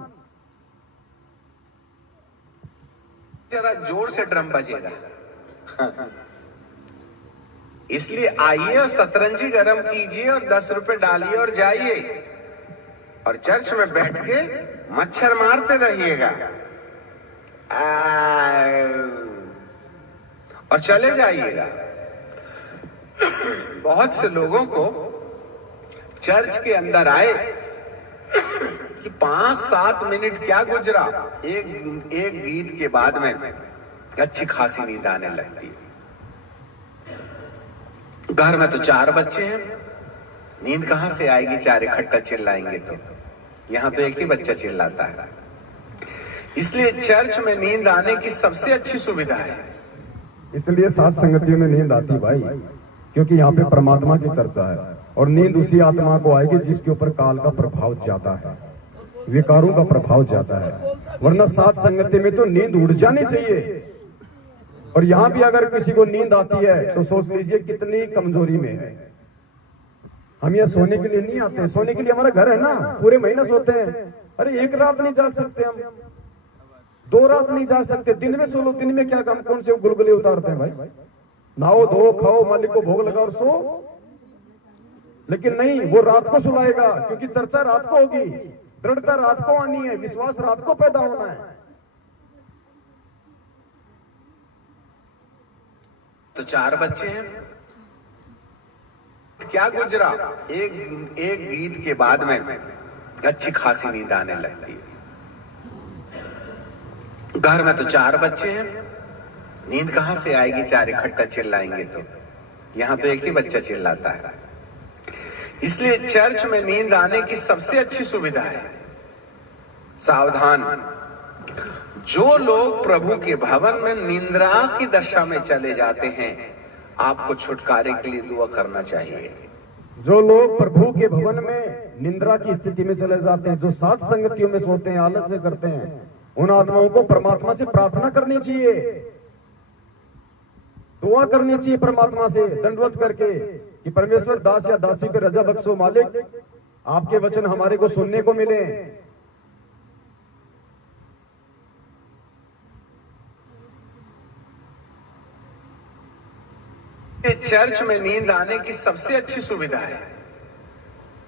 जरा जोर से ड्रम बजेगा। इसलिए आइए और सतरंजी गरम कीजिए और 10 रुपए डालिए और जाइए और चर्च में बैठ के मच्छर मारते रहिएगा और चले जाइएगा। बहुत से लोगों को चर्च के अंदर आए कि 5-7 मिनट क्या गुजरा, एक गीत के बाद में अच्छी खासी नींद आने लगती है। घर में तो 4 बच्चे हैं, नींद कहां से आएगी? 4 इकट्ठा चिल्लाएंगे तो। यहां तो एक ही बच्चा चिल्लाता है। इसलिए चर्च में नींद आने की सबसे अच्छी सुविधा है। इसलिए सात संगतियों में नींद आती भाई, क्योंकि यहाँ पे परमात्मा की चर्चा है। और नींद उसी आत्मा को आएगी जिसके ऊपर काल का प्रभाव ज्यादा है, विकारों का प्रभाव ज्यादा है। वरना सात संगति में तो नींद उड़ जानी चाहिए। और यहाँ भी अगर किसी को नींद आती है तो सोच लीजिए कितनी कमजोरी में है। हम यहाँ सोने के लिए नहीं आते हैं, सोने के लिए हमारा घर है ना, पूरे महीने सोते हैं। अरे एक रात नहीं जाग सकते हम, 2 रात नहीं जाग सकते, दिन में सो लो। दिन में क्या काम, कौन से गुलगुले उतारते हैं भाई? नहाओ धो खाओ, मालिक को भोग लगाओ और सो। लेकिन नहीं, वो रात को सुलाएगा, क्योंकि चर्चा रात को होगी, दृढ़ता रात को आनी है, विश्वास रात को पैदा होना है। तो 4 बच्चे हैं, क्या गुजरा, एक गीत के बाद में अच्छी खासी नींद आने लगती है। घर में तो 4 बच्चे हैं, नींद कहां से आएगी? 4 इकट्ठा चिल्लाएंगे तो। यहां तो एक ही बच्चा चिल्लाता है। इसलिए चर्च में नींद आने की सबसे अच्छी सुविधा है। सावधान, जो लोग प्रभु के भवन में निंद्रा की दशा में चले जाते हैं, आपको छुटकारे के लिए दुआ करना चाहिए। जो लोग प्रभु के भवन में निंद्रा की स्थिति में चले जाते हैं, जो सात संगतियों में सोते हैं, आलस्य करते हैं, उन आत्माओं को परमात्मा से प्रार्थना करनी चाहिए, दुआ करनी चाहिए परमात्मा से दंडवत करके कि परमेश्वर दास या दासी पे रजा बख्शो मालिक, आपके वचन हमारे को सुनने को मिले। चर्च में नींद आने की सबसे अच्छी सुविधा है।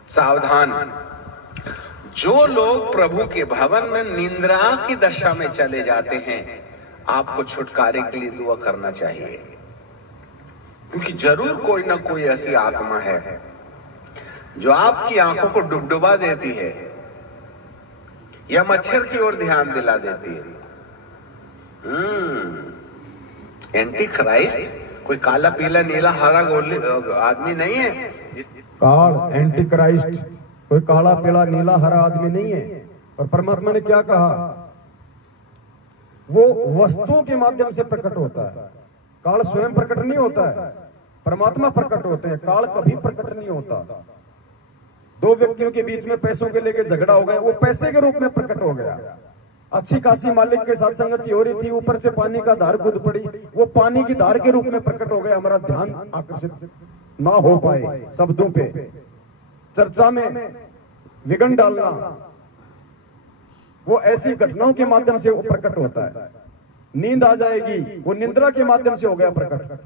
सावधान, जो लोग प्रभु के भवन में निंद्रा की दशा में चले जाते हैं, आपको छुटकारे के लिए दुआ करना चाहिए। क्योंकि जरूर कोई ना कोई ऐसी आत्मा है जो आपकी आंखों को डुबडुबा देती है या मच्छर की ओर ध्यान दिला देती है। एंटी क्राइस्ट कोई काला पीला नीला हरा गोली आदमी नहीं है। काल एंटी क्राइस्ट कोई काला पीला नीला हरा आदमी नहीं है। और परमात्मा ने क्या कहा? वो वस्तुओं के माध्यम से प्रकट होता है। काल स्वयं प्रकट नहीं होता है, परमात्मा प्रकट होते हैं। काल कभी प्रकट नहीं होता। 2 व्यक्तियों के बीच में पैसों के लेके झगड़ा हो गया, वो पैसे के रूप में प्रकट हो गया। अच्छी खासी मालिक के साथ संगति हो रही थी, ऊपर से पानी का धार कूद पड़ी, वो पानी की धार के रूप में प्रकट हो गया। हमारा ध्यान आकर्षित ना हो पाए शब्दों पे, चर्चा में विघन डालना, वो ऐसी घटनाओं के माध्यम से वो प्रकट होता है। नींद आ जाएगी, वो निद्रा के माध्यम से हो गया प्रकट।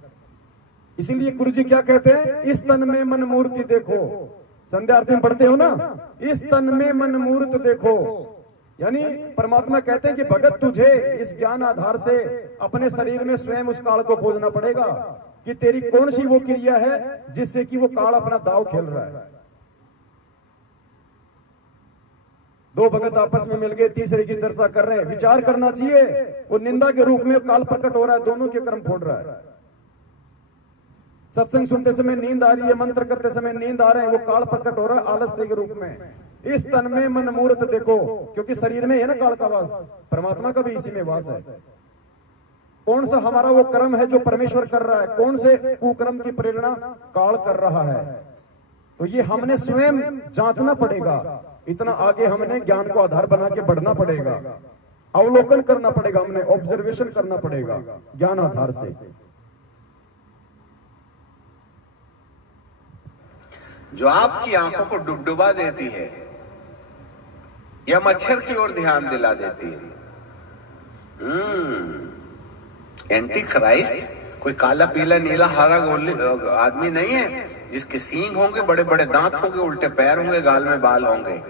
इसीलिए गुरु जी क्या कहते हैं, इस तन में मन मूर्ति देखो। संध्या आरती में पढ़ते हो ना, इस तन में मन मूर्त देखो। यानी परमात्मा कहते हैं कि भगत तुझे इस ज्ञान आधार से अपने शरीर में स्वयं उस काल को खोजना पड़ेगा कि तेरी कौन सी वो क्रिया है जिससे कि वो काल अपना दाव खेल रहा है। दो भगत आपस में मिल गए, तीसरे की चर्चा कर रहे हैं, विचार करना चाहिए। वो निंदा के रूप में काल प्रकट हो रहा है, दोनों के कर्म फोड़ रहा है। सत्संग सुनते समय नींद आ रही है, मंत्र करते समय नींद आ रहे हैं, वो काल प्रकट हो रहा है आलस्य के रूप में। इस तन में मन मूर्त देखो, क्योंकि शरीर में है ना काल का वास, परमात्मा का भी इसी में वास है। कौन सा हमारा वो कर्म है जो परमेश्वर कर रहा है, कौन से कुकर्म की प्रेरणा काल कर रहा है, तो ये हमने स्वयं जांचना पड़ेगा। इतना आगे हमने ज्ञान को आधार बना के बढ़ना पड़ेगा, अवलोकन करना पड़ेगा, हमने ऑब्जर्वेशन करना पड़ेगा ज्ञान आधार से। जो आपकी आंखों को डुबडुबा देती है या मच्छर की ओर ध्यान दिला देती है। एंटी क्राइस्ट कोई काला पीला नीला हरा गोली आदमी नहीं है जिसके सींग होंगे, बड़े बड़े दांत होंगे, उल्टे पैर होंगे, गाल में बाल होंगे।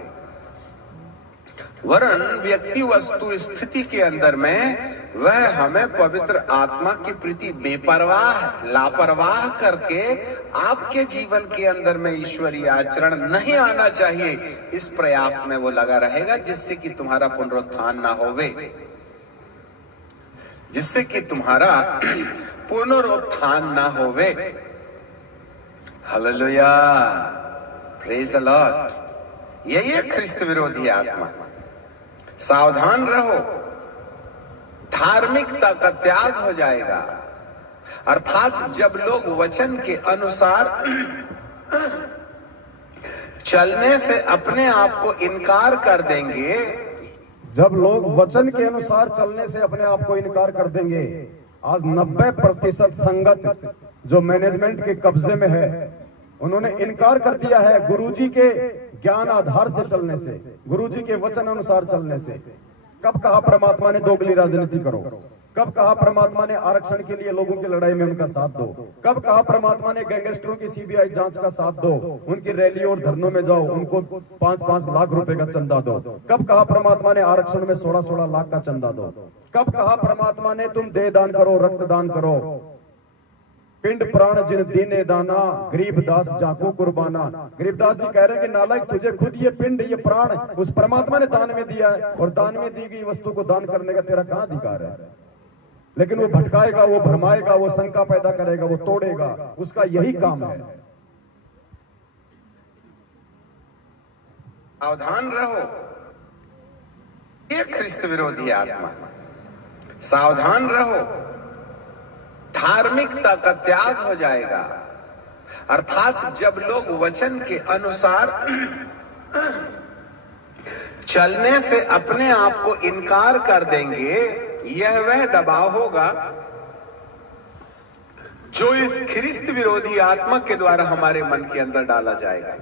वरन व्यक्ति वस्तु स्थिति के अंदर में वह हमें पवित्र आत्मा की प्रति बेपरवाह लापरवाह करके आपके जीवन के अंदर में ईश्वरीय आचरण नहीं आना चाहिए, इस प्रयास में वो लगा रहेगा, जिससे कि तुम्हारा पुनरुत्थान ना होवे, जिससे कि तुम्हारा पुनरुत्थान ना होवे। Hallelujah, praise the Lord. यही है ख्रिस्त विरोधी आत्मा। सावधान रहो, धार्मिकता का त्याग हो जाएगा। अर्थात जब लोग वचन के अनुसार चलने से अपने आप को इनकार कर देंगे, जब लोग वचन के अनुसार चलने से अपने आप को इनकार कर देंगे। आज 90% संगत जो मैनेजमेंट के कब्जे में है, उन्होंने इनकार कर दिया है गुरुजी के ज्ञान आधार से चलने से, गुरुजी के वचन अनुसार चलने से। कब कहा परमात्मा ने दोगली राजनीति करो, कब कहा परमात्मा ने आरक्षण के लिए लोगों की लड़ाई में उनका साथ दो, कब कहा परमात्मा ने गैंगस्टरों की सीबीआई जांच का साथ दो, उनकी रैली और धरनों में जाओ, उनको 5-5 लाख रुपए का चंदा दो। कब कहा परमात्मा ने आरक्षण में 16-16 लाख का चंदा दो। कब कहा परमात्मा ने तुम देह दान करो, रक्त दान करो, पिंड प्राण जिन दीने दाना, गरीबदास जाको कुर्बाना। गरीबदास जी कह रहे हैं कि नालायक, तुझे खुद ये पिंड ये प्राण उस परमात्मा ने दान में दिया है, और दान में दी गई वस्तु को दान करने का तेरा कहां अधिकार है। लेकिन वो भटकाएगा, वो भरमाएगा, वो शंका पैदा करेगा, वो तोड़ेगा, उसका यही काम है। सावधान रहो, ये ख्रिस्त विरोधी आत्मा। सावधान रहो, धार्मिकता का त्याग हो जाएगा। अर्थात जब लोग वचन के अनुसार चलने से अपने आप को इनकार कर देंगे, यह वह दबाव होगा जो इस ख्रिस्त विरोधी आत्मा के द्वारा हमारे मन के अंदर डाला जाएगा।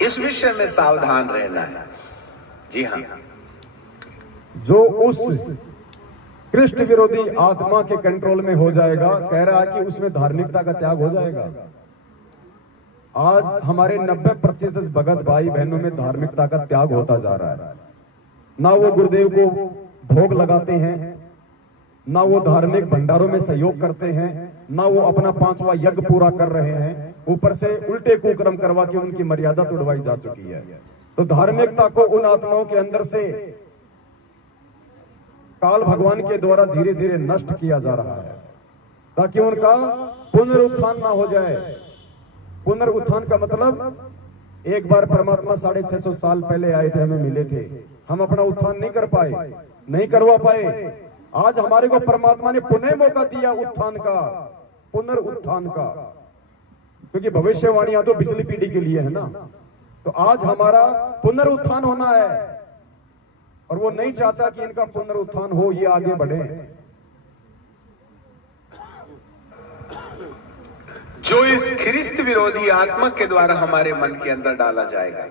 इस विषय में सावधान रहना है। जी हाँ, जो उस कृष्ण विरोधी आत्मा के कंट्रोल में हो जाएगा, कह रहा है कि उसमें धार्मिकता का त्याग हो जाएगा। आज हमारे 90% भगत भाई बहनों में धार्मिकता का त्याग होता जा रहा है। ना वो गुरुदेव को भोग लगाते हैं, ना वो धार्मिक भंडारों में सहयोग करते हैं, ना वो अपना 5वां यज्ञ पूरा कर रहे हैं, ऊपर से उल्टे कुकर्म करवा के उनकी मर्यादा तोड़वाई जा चुकी है। तो धार्मिकता को उन आत्माओं के अंदर से काल भगवान के द्वारा धीरे धीरे नष्ट किया जा रहा है, ताकि उनका पुनरुत्थान ना हो जाए। पुनरुत्थान का मतलब, एक बार परमात्मा 650 साल पहले आए थे, हमें मिले थे, हम अपना उत्थान नहीं कर पाए, नहीं करवा पाए। आज हमारे को परमात्मा ने पुनः मौका दिया उत्थान का, पुनरुत्थान का, क्योंकि भविष्यवाणियां तो पिछली पीढ़ी के लिए है ना। तो आज हमारा पुनरुत्थान होना है, और वो नहीं चाहता कि इनका पुनरुत्थान हो, ये आगे बढ़े। जो इस ख्रिस्त विरोधी आत्मा के द्वारा हमारे मन के अंदर डाला जाएगा।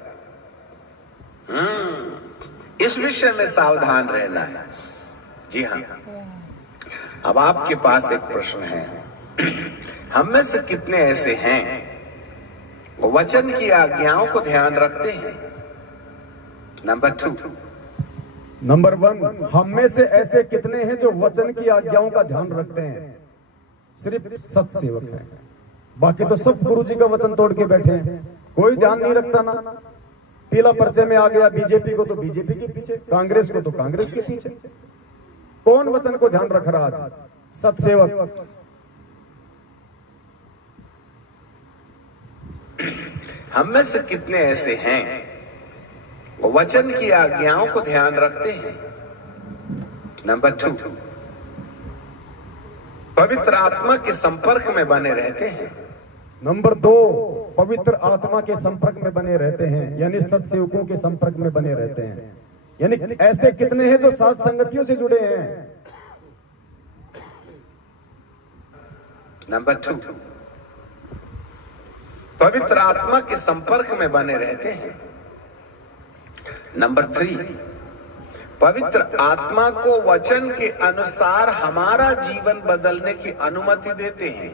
इस विषय में सावधान रहना है। जी हाँ, अब आपके पास एक प्रश्न है, हम में से कितने ऐसे हैं वो वचन की आज्ञाओं को ध्यान रखते हैं? नंबर 2, नंबर 1, हम में से ऐसे कितने हैं जो वचन की आज्ञाओं का ध्यान रखते हैं? सिर्फ सत्सेवक हैं, बाकी तो सब गुरु जी का वचन तोड़ के बैठे हैं, कोई ध्यान नहीं रखता ना। पीला पर्चे में आ गया, बीजेपी को तो बीजेपी के पीछे, कांग्रेस को तो कांग्रेस के पीछे। कौन वचन को ध्यान रख रहा आज? सत्सेवक। हम में से कितने ऐसे हैं वो वचन की आज्ञाओं को ध्यान रखते हैं? नंबर 2, पवित्र आत्मा के संपर्क में बने रहते हैं। नंबर 2, पवित्र आत्मा के संपर्क में बने रहते हैं, यानी सत्सेवकों के संपर्क में बने रहते हैं। यानी ऐसे कितने हैं जो सात संगतियों से जुड़े हैं? नंबर 2, पवित्र आत्मा के संपर्क में बने रहते हैं। नंबर 3, पवित्र आत्मा को वचन के अनुसार हमारा जीवन बदलने की अनुमति देते हैं।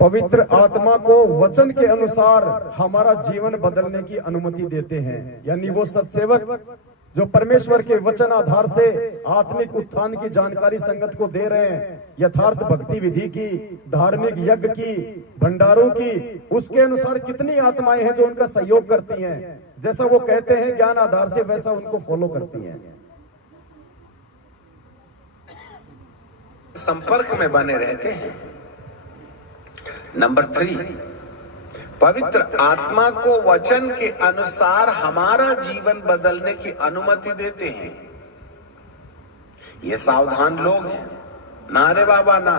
पवित्र आत्मा को वचन के अनुसार हमारा जीवन बदलने की अनुमति देते हैं, यानी वो सत्सेवक जो परमेश्वर के वचन आधार से आत्मिक उत्थान की जानकारी संगत को दे रहे हैं, यथार्थ भक्ति विधि की, धार्मिक यज्ञ की, भंडारों की, उसके अनुसार कितनी आत्माएं हैं जो उनका सहयोग करती हैं, जैसा वो कहते हैं ज्ञान आधार से वैसा उनको फॉलो करती हैं। संपर्क में बने रहते हैं। नंबर 3, पवित्र आत्मा को वचन के अनुसार हमारा जीवन बदलने की अनुमति देते हैं। ये सावधान लोग हैं। ना रे बाबा ना,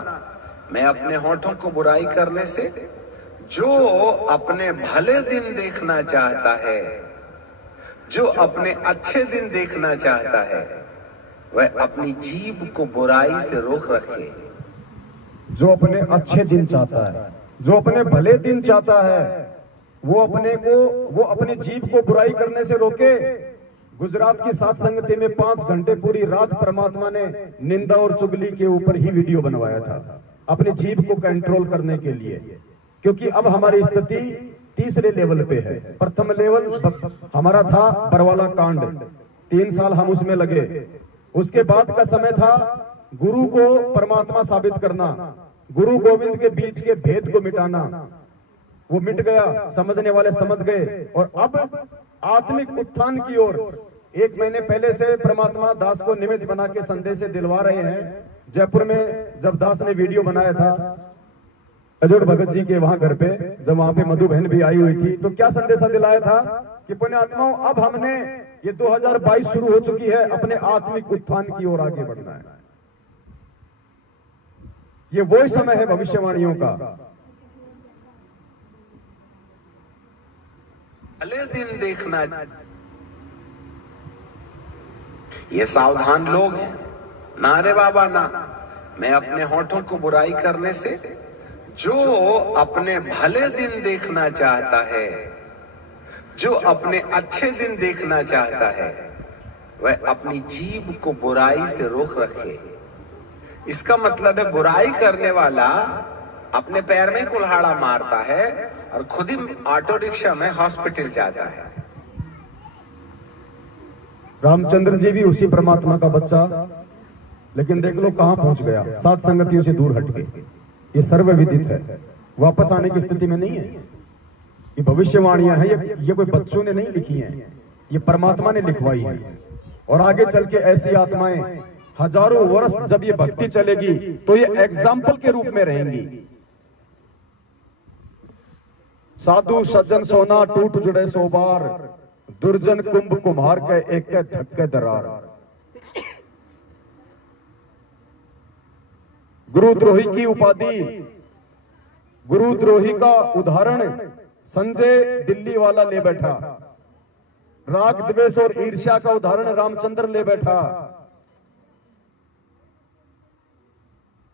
मैं अपने होठों को बुराई करने से, जो अपने भले दिन देखना चाहता है, जो अपने अच्छे दिन देखना चाहता है, वह अपनी जीभ को बुराई से रोक रखे। जो अपने अच्छे दिन चाहता है, जो अपने भले दिन चाहता है, वो अपनी जीभ को बुराई करने से रोके। गुजरात की सात संगति में 5 घंटे पूरी रात परमात्मा ने निंदा और चुगली के ऊपर ही वीडियो बनवाया था, अपनी जीभ को कंट्रोल करने के लिए। क्योंकि अब हमारी स्थिति तीसरे लेवल पे है। प्रथम लेवल हमारा था बरवाला कांड, 3 साल हम उसमें लगे। उसके बाद का समय था गुरु को परमात्मा साबित करना, गुरु गोविंद के बीच के भेद को मिटाना। वो मिट गया, समझने वाले समझ गए। और अब आत्मिक उत्थान की ओर 1 महीने पहले से परमात्मा दास को निमित्त बना के संदेश दिलवा रहे हैं। जयपुर में जब दास ने वीडियो बनाया था अजोड़ भगत जी के वहां घर पे, जब वहां पे मधु बहन भी आई हुई थी, तो क्या संदेशा दिलाया था कि पुण्यात्माओं, अब हमने ये 2022 शुरू हो चुकी है, अपने आत्मिक उत्थान की ओर आगे बढ़ना है। ये वही समय है भविष्यवाणियों का। भले दिन देखना, ये सावधान लोग हैं। ना रे बाबा ना, मैं अपने होठों को बुराई करने से, जो अपने भले दिन देखना चाहता है, जो अपने अच्छे दिन देखना चाहता है, वह अपनी जीभ को बुराई से रोक रखे। इसका मतलब है बुराई करने वाला अपने पैर में कुल्हाड़ा मारता है और खुद ही ऑटो रिक्शा में हॉस्पिटल जाता है। रामचंद्र जी भी उसी परमात्मा का बच्चा, लेकिन देख लो कहां पहुंच गया, सात संगतियों से दूर हट के। ये सर्वविदित है, वापस आने की स्थिति में नहीं है। ये भविष्यवाणियां हैं, ये कोई बच्चों ने नहीं लिखी हैं, ये परमात्मा ने लिखवाई है। और आगे चल के ऐसी आत्माएं हजारों वर्ष जब ये भक्ति चलेगी तो ये एग्जाम्पल के रूप में रहेंगी। साधु सज्जन सोना टूट जुड़े सो बार, दुर्जन कुंभ कुम्हार के एक के धक्के दरार। गुरुद्रोही की उपाधि, गुरुद्रोही का उदाहरण संजय दिल्ली वाला ले बैठा। राग द्वेष और ईर्ष्या का उदाहरण रामचंद्र ले बैठा।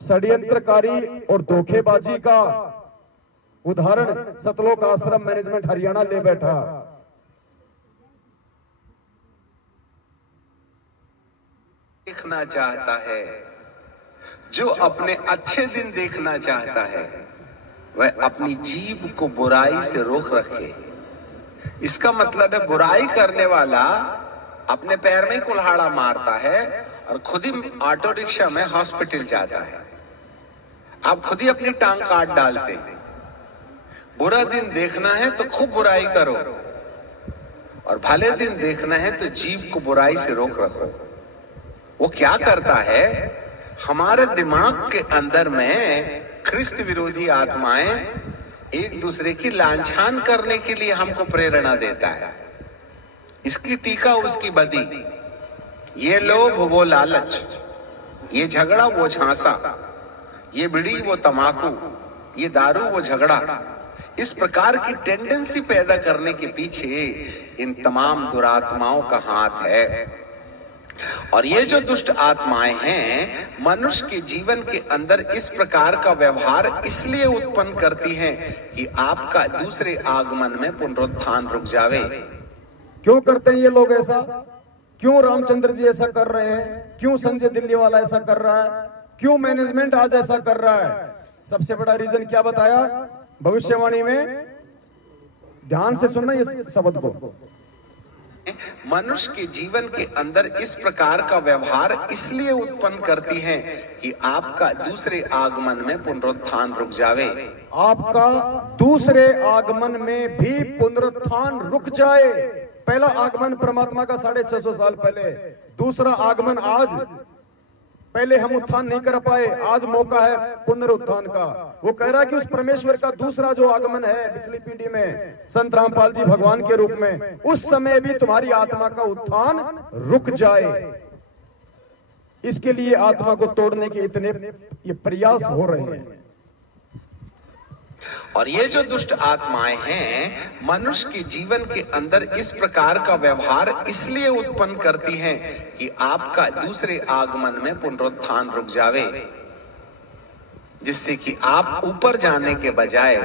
षड्यंत्रकारी और धोखेबाजी का उदाहरण सतलोक आश्रम मैनेजमेंट हरियाणा ले बैठा। देखना चाहता है, जो अपने अच्छे दिन देखना चाहता है, वह अपनी जीभ को बुराई से रोक रखे। इसका मतलब है बुराई करने वाला अपने पैर में ही कुल्हाड़ा मारता है और खुद ही ऑटो रिक्शा में हॉस्पिटल जाता है। आप खुद ही अपनी टांग काट डालते हैं। बुरा दिन देखना है तो खूब बुराई करो, और भले दिन देखना है तो जीभ को बुराई से रोक रखो। वो क्या करता है, हमारे दिमाग के अंदर में ख्रिस्त विरोधी आत्माएं एक दूसरे की लांछन करने के लिए हमको प्रेरणा देता है। इसकी टीका उसकी बदी, ये लोभ वो लालच, ये झगड़ा वो झांसा, ये बीड़ी वो तमाकू, ये दारू वो झगड़ा। इस प्रकार की टेंडेंसी पैदा करने के पीछे इन तमाम दुरात्माओं का हाथ है। और ये जो दुष्ट आत्माएं हैं, मनुष्य के जीवन के अंदर इस प्रकार का व्यवहार इसलिए उत्पन्न करती हैं कि आपका दूसरे आगमन में पुनरुत्थान रुक जावे। क्यों करते हैं ये लोग ऐसा? क्यों रामचंद्र जी ऐसा कर रहे हैं? क्यों संजय दिल्ली वाला ऐसा कर रहा है? क्यों मैनेजमेंट आज ऐसा कर रहा है? सबसे बड़ा रीजन क्या बताया भविष्यवाणी में? ध्यान से सुनना इस शब्द को। मनुष्य के जीवन के अंदर इस प्रकार का व्यवहार इसलिए उत्पन्न करती हैं कि आपका दूसरे आगमन में पुनरुत्थान रुक जावे। आपका दूसरे आगमन में भी पुनरुत्थान रुक जाए। पहला आगमन परमात्मा का 650 साल पहले, दूसरा आगमन आज। पहले हम उत्थान नहीं कर पाए, आज मौका है पुनरुत्थान का। वो कह रहा है कि उस परमेश्वर का दूसरा जो आगमन है पिछली पीढ़ी में संत रामपाल जी भगवान के रूप में, उस समय भी तुम्हारी आत्मा का उत्थान रुक जाए। इसके लिए आत्मा को तोड़ने के इतने ये प्रयास हो रहे हैं। और ये जो दुष्ट आत्माएं हैं, मनुष्य के जीवन के अंदर इस प्रकार का व्यवहार इसलिए उत्पन्न करती हैं कि आपका दूसरे आगमन में पुनरुत्थान रुक जावे, जिससे कि आप ऊपर जाने के बजाय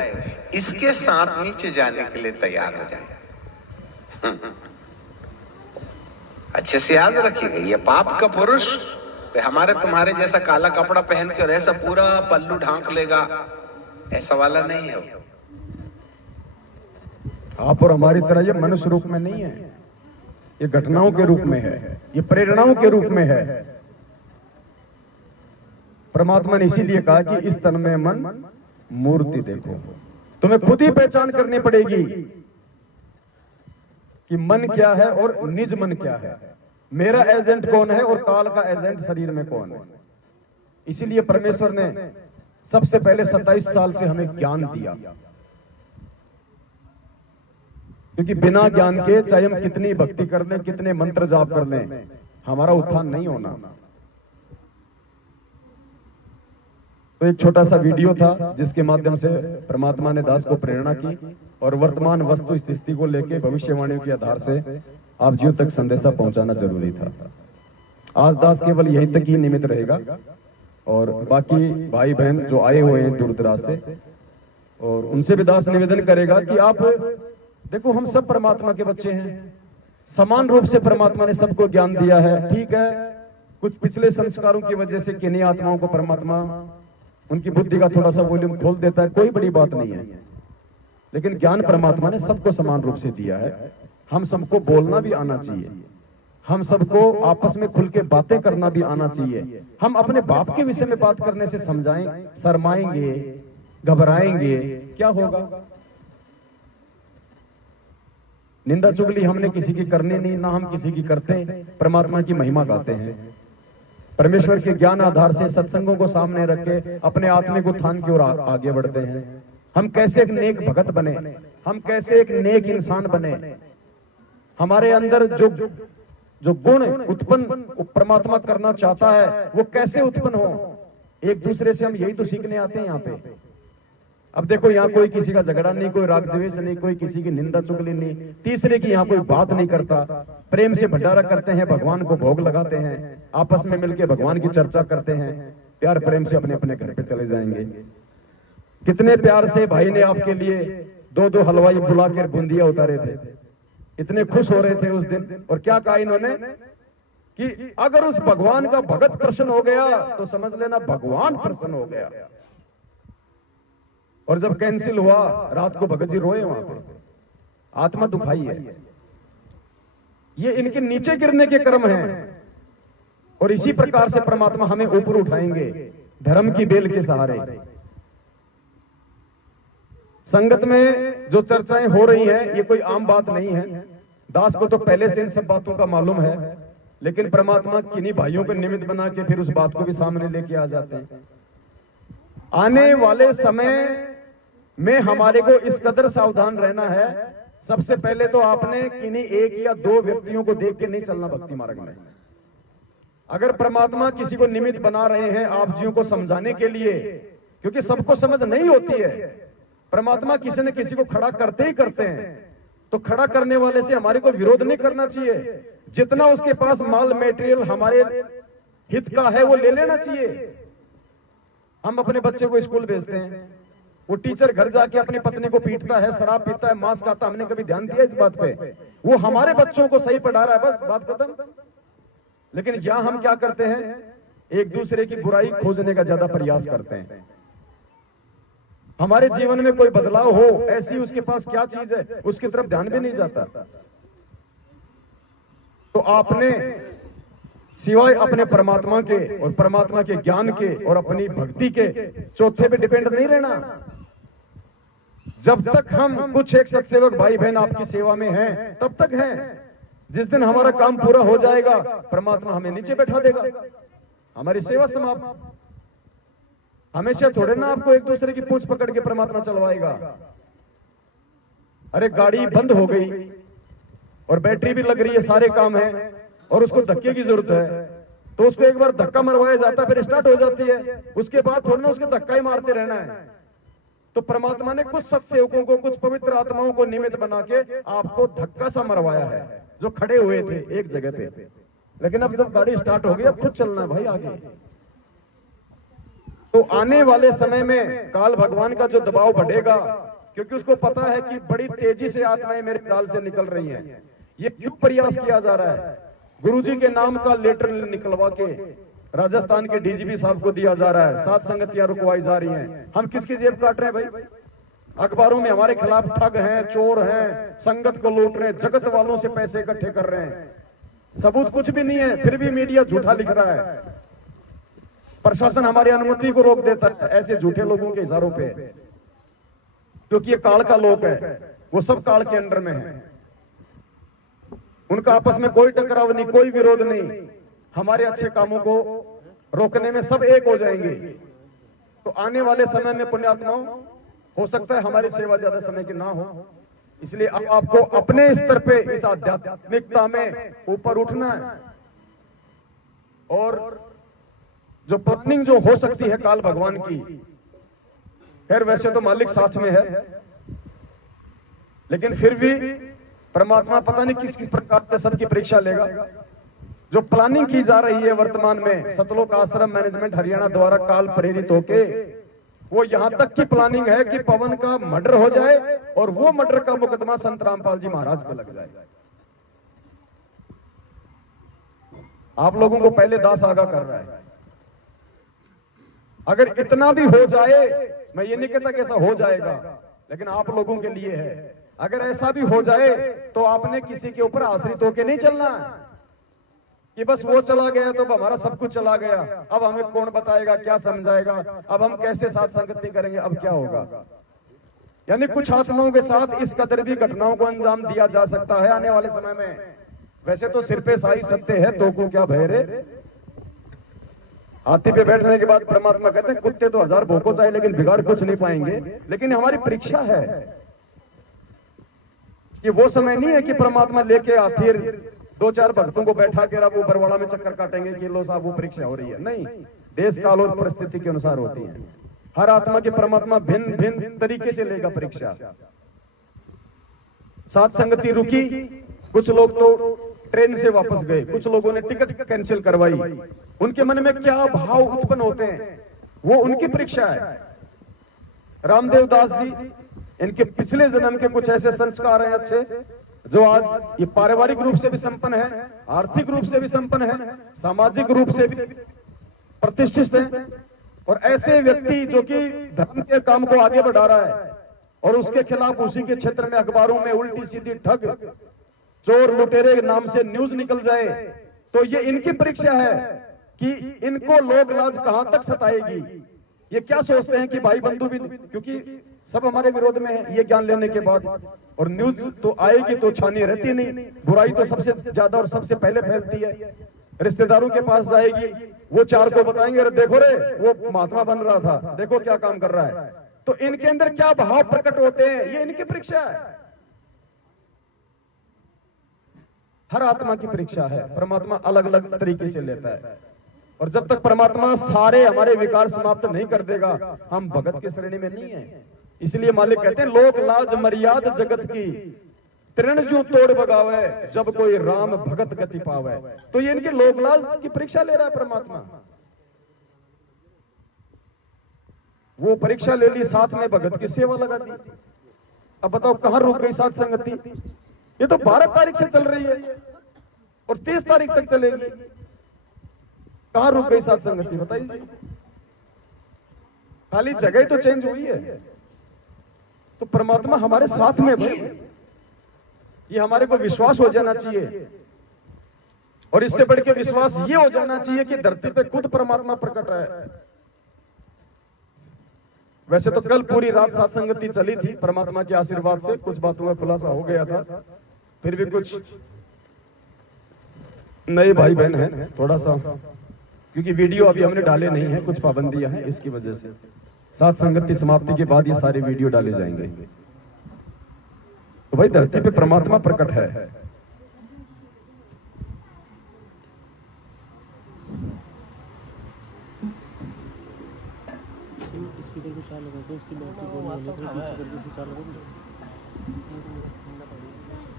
इसके साथ नीचे जाने के लिए तैयार हो जाएं। अच्छे से याद रखिएगा, ये पाप का पुरुष हमारे तुम्हारे जैसा काला कपड़ा पहन कर ऐसा पूरा पल्लू ढांक लेगा, ऐसा वाला नहीं है। आप और हमारी तरह ये मनुष्य रूप में नहीं है, ये घटनाओं के रूप में है, ये प्रेरणाओं के रूप में है। परमात्मा ने इसीलिए कहा कि इस तन में मन मूर्ति देखो। तुम्हें खुद ही पहचान करनी पड़ेगी कि मन क्या है और निज मन क्या है, मेरा एजेंट कौन है और काल का एजेंट शरीर में कौन है। इसीलिए परमेश्वर ने सबसे पहले 27 साल से हमें ज्ञान दिया, क्योंकि बिना ज्ञान के चाहे हम कितनी भक्ति कर लें, कितने मंत्र जाप कर लें, हमारा उत्थान नहीं होना। तो एक छोटा सा वीडियो था जिसके माध्यम से परमात्मा ने दास को प्रेरणा की और वर्तमान वस्तु स्थिति को लेकर भविष्यवाणियों के आधार से आप जीव तक संदेशा पहुंचाना जरूरी था। आज दास केवल यहीं तक ही निमित्त रहेगा और बाकी भाई बहन जो आए हुए हैं दूर दराज से, और उनसे भी दास निवेदन करेगा कि आप देखो, हम सब परमात्मा के बच्चे हैं, समान रूप से परमात्मा ने सबको ज्ञान दिया है। ठीक है, कुछ पिछले संस्कारों की वजह से किन्हीं आत्माओं को परमात्मा उनकी बुद्धि का थोड़ा सा वॉल्यूम खोल देता है, कोई बड़ी बात नहीं है, लेकिन ज्ञान परमात्मा ने सबको समान रूप से दिया है। हम सबको बोलना भी आना चाहिए, हम सबको आपस में खुल के बातें करना भी आना चाहिए। हम अपने बाप के विषय में बात करने से समझाएं, शर्माएंगे, घबराएंगे, क्या होगा? निंदा चुगली हमने किसी की करनी नहीं, ना हम किसी की करते, परमात्मा की महिमा गाते हैं। परमेश्वर के ज्ञान आधार से सत्संगों को सामने रख के अपने आत्मिक उत्थान की ओर आगे बढ़ते हैं। हम कैसे एक नेक भगत बने, हम कैसे एक नेक इंसान बने, हमारे अंदर जो गुण उत्पन्न परमात्मा करना चाहता है वो कैसे उत्पन्न हो। एक दूसरे से हम यही तो सीखने आते हैं यहाँ पे। अब देखो, यहाँ कोई किसी का झगड़ा नहीं, कोई राग द्वेष नहीं, कोई किसी की निंदा चुगली नहीं, तीसरे की यहाँ कोई बात नहीं करता। प्रेम से भंडारा करते हैं, भगवान को भोग लगाते हैं, आपस में मिलकर भगवान की चर्चा करते हैं, प्यार प्रेम से अपने अपने घर पे चले जाएंगे। कितने प्यार से भाई ने आपके लिए 2-2 हलवाई बुला कर बूंदिया उतारे थे, इतने खुश हो रहे थे उस दिन। और क्या कहा इन्होंने? कि अगर उस भगवान का भगत प्रसन्न हो गया तो समझ लेना भगवान प्रसन्न हो गया। और जब कैंसिल हुआ, रात को भगत जी रोए वहां पे, आत्मा दुखाई है। ये इनके नीचे गिरने के कर्म हैं। और इसी प्रकार से परमात्मा हमें ऊपर उठाएंगे धर्म की बेल के सहारे। संगत में जो चर्चाएं हो रही हैं, ये कोई आम बात नहीं है। दास को तो पहले से इन सब बातों का मालूम है, लेकिन परमात्मा किन्हीं भाइयों को निमित्त बना के फिर उस बात को भी सामने लेके आ जाते हैं। आने वाले समय में हमारे को इस कदर सावधान रहना है। सबसे पहले तो आपने किन्हीं एक या दो व्यक्तियों को देख के नहीं चलना भक्ति मार्ग में। अगर परमात्मा किसी को निमित्त बना रहे हैं आप जियों को समझाने के लिए, क्योंकि सबको समझ नहीं होती है, परमात्मा किसी न किसी को खड़ा करते ही करते हैं, तो खड़ा करने वाले से हमारे को विरोध नहीं करना चाहिए। जितना उसके पास माल मटेरियल हमारे हित का है वो ले लेना चाहिए। हम अपने बच्चे को स्कूल भेजते हैं, वो टीचर घर जाके अपनी पत्नी को पीटता है, शराब पीता है, मांस खाता, हमने कभी ध्यान दिया इस बात पे? वो हमारे बच्चों को सही पढ़ा रहा है, बस बात खत्म। लेकिन यहां हम क्या करते हैं, एक दूसरे की बुराई खोजने का ज्यादा प्रयास करते हैं। हमारे जीवन में कोई बदलाव हो, ऐसी उसके पास क्या चीज है, उसकी तरफ ध्यान भी नहीं जाता। तो आपने सिवाय अपने परमात्मा के और परमात्मा के ज्ञान के और अपनी भक्ति के चौथे पे डिपेंड नहीं रहना। जब तक हम कुछ एक सत्सेवक भाई बहन आपकी सेवा में हैं, तब तक हैं। जिस दिन हमारा काम पूरा हो जाएगा, परमात्मा हमें नीचे बैठा देगा, हमारी सेवा समाप्त। हमेशा थोड़े ना आपको एक दूसरे की पूंछ पकड़ के परमात्मा चलवाएगा। अरे गाड़ी बंद हो गई और बैटरी भी लग रही है, सारे काम है और उसको धक्के की जरूरत है, तो उसको एक बार धक्का मरवाया जाता है, फिर स्टार्ट हो जाती है। उसके बाद थोड़ा ना उसके धक्का ही मारते रहना है। तो परमात्मा ने कुछ सत्सेवकों को, कुछ पवित्र आत्माओं को निमित्त बना के आपको धक्का सा मरवाया है, जो खड़े हुए थे एक जगह पे। लेकिन अब जब गाड़ी स्टार्ट हो गई, अब खुद चलना है भाई आगे। तो आने वाले समय में काल भगवान का जो दबाव बढ़ेगा, क्योंकि उसको पता है कि बड़ी तेजी से आत्माएं मेरे जाल से निकल रही हैं। ये क्यों प्रयास किया जा रहा है? गुरुजी के नाम का लेटर निकलवा के राजस्थान के डीजीपी साहब को दिया जा रहा है, 7 संगतियां रुकवाई जा रही हैं। हम किसकी जेब काट रहे हैं भाई? अखबारों में हमारे खिलाफ ठग हैं, चोर हैं, संगत को लूट रहे हैं, जगत वालों से पैसे इकट्ठे कर रहे हैं। सबूत कुछ भी नहीं है, फिर भी मीडिया झूठा लिख रहा है। प्रशासन हमारी अनुमति को रोक देता है ऐसे झूठे लोगों के इशारों पे, क्योंकि ये काल का लोक है, वो सब काल के अंडर में है। उनका आपस में कोई टकराव नहीं, कोई विरोध नहीं। हमारे अच्छे कामों को रोकने में सब एक हो जाएंगे। तो आने वाले समय में पुण्यात्माओं, हो सकता है हमारी सेवा ज्यादा समय की ना हो, इसलिए अब आपको अपने स्तर पे इस आध्यात्मिकता में ऊपर उठना है। और जो प्लानिंग जो हो सकती है काल भगवान की, खैर वैसे तो मालिक साथ में है, लेकिन फिर भी परमात्मा पता नहीं किस किस प्रकार से सबकी परीक्षा लेगा। जो प्लानिंग की जा रही है वर्तमान में सतलोक आश्रम मैनेजमेंट हरियाणा द्वारा काल प्रेरित होके, वो यहां तक की प्लानिंग है कि पवन का मर्डर हो जाए और वो मर्डर का मुकदमा संत रामपाल जी महाराज पे लग जाए। आप लोगों को पहले दास आगाह कर रहा है। अगर इतना भी हो जाए, मैं ये नहीं कहता कि ऐसा हो जाएगा, लेकिन आप लोगों के लिए है। अगर ऐसा भी हो जाए तो आपने किसी के ऊपर आश्रित होकर नहीं चलना कि बस वो चला गया तो हमारा सब कुछ चला गया, अब हमें कौन बताएगा, क्या समझाएगा, अब हम कैसे साथ संगत नहीं करेंगे, अब क्या होगा। यानी कुछ आत्माओं के साथ इस कदर भी घटनाओं को अंजाम दिया जा सकता है आने वाले समय में। वैसे तो सिर पे साई सत्य है, तो को क्या भय रे। हाथी पे बैठने के बाद परमात्मा कहते हैं कुत्ते तो 1000 भोंको चाहे लेकिन बिगाड़ कुछ नहीं पाएंगे। लेकिन हमारी परीक्षा है कि वो समय नहीं है कि परमात्मा लेके हाथी 2-4 भक्तों को बैठा के वो बरवाड़ा में चक्कर काटेंगे कि लो साहब वो परीक्षा हो रही है। नहीं, देश काल और परिस्थिति के अनुसार होती है। हर आत्मा के परमात्मा भिन्न भिन्न तरीके से लेगा परीक्षा। साथ संगति रुकी, कुछ लोग तो ट्रेन से वापस गए, कुछ लोगों ने टिकट कैंसिल करवाई। उनके मन में क्या भाव उत्पन्न होते हैं, वो उनकी परीक्षा है। रामदेव दास जी, इनके पिछले जन्म के कुछ ऐसे संस्कार हैं अच्छे जो आज ये पारिवारिक रूप से भी संपन्न है, आर्थिक रूप से भी संपन्न है, सामाजिक रूप से भी प्रतिष्ठित है, और ऐसे व्यक्ति जो कि धर्म के काम को आगे बढ़ा रहा है और उसके खिलाफ उसी के क्षेत्र में अखबारों में उल्टी सीधी ठग, चोर लुटेरे नाम से न्यूज निकल जाए, तो ये इनकी परीक्षा है कि इनको लोक लाज कहां तक सताएगी। ये क्या सोचते हैं कि भाई बंधु भी, क्योंकि सब हमारे विरोध में है ये ज्ञान लेने के बाद, और न्यूज तो आएगी तो छानी रहती नहीं, बुराई तो सबसे ज्यादा और सबसे पहले फैलती है। रिश्तेदारों के पास जाएगी, वो चार को बताएंगे, अरे देखो रे वो महात्मा बन रहा था, देखो क्या काम कर रहा है। तो इनके अंदर क्या भाव प्रकट होते हैं, ये इनकी परीक्षा है। हर आत्मा की परीक्षा है, परमात्मा अलग अलग तरीके से लेता है, और जब तक परमात्मा सारे हमारे विकार समाप्त नहीं कर देगा, हम भगत की श्रेणी में नहीं है। इसलिए मालिक कहते हैं लोक लाज मर्याद जगत की, तृण जो तोड़ बगावे, जब कोई राम भगत गति पावे। तो ये इनके लोक लाज की परीक्षा ले रहा है परमात्मा। वो परीक्षा ले ली, साथ में भगत की सेवा लगा दी। अब बताओ कहां रुक गई साथ संगति। ये तो 12 तारीख से चल रही है और 30 तारीख तक चलेगी, कहां रुक गई साथ संगति बताइए। खाली जगह ही तो चेंज हुई है। तो परमात्मा हमारे साथ में भाई, ये हमारे को विश्वास हो जाना चाहिए, और इससे बढ़ के विश्वास ये हो जाना चाहिए कि धरती पे खुद परमात्मा प्रकट है। वैसे तो कल पूरी रात साथ संगति चली थी, परमात्मा के आशीर्वाद से कुछ बातों का खुलासा हो गया था, फिर भी कुछ नए भाई बहन हैं, थोड़ा सा क्योंकि वीडियो अभी हमने डाले नहीं है, कुछ पाबंदियां हैं, इसकी वजह से साथ संगति समाप्ति के बाद ये सारे वीडियो डाले जाएंगे। तो भाई धरती पे परमात्मा प्रकट है।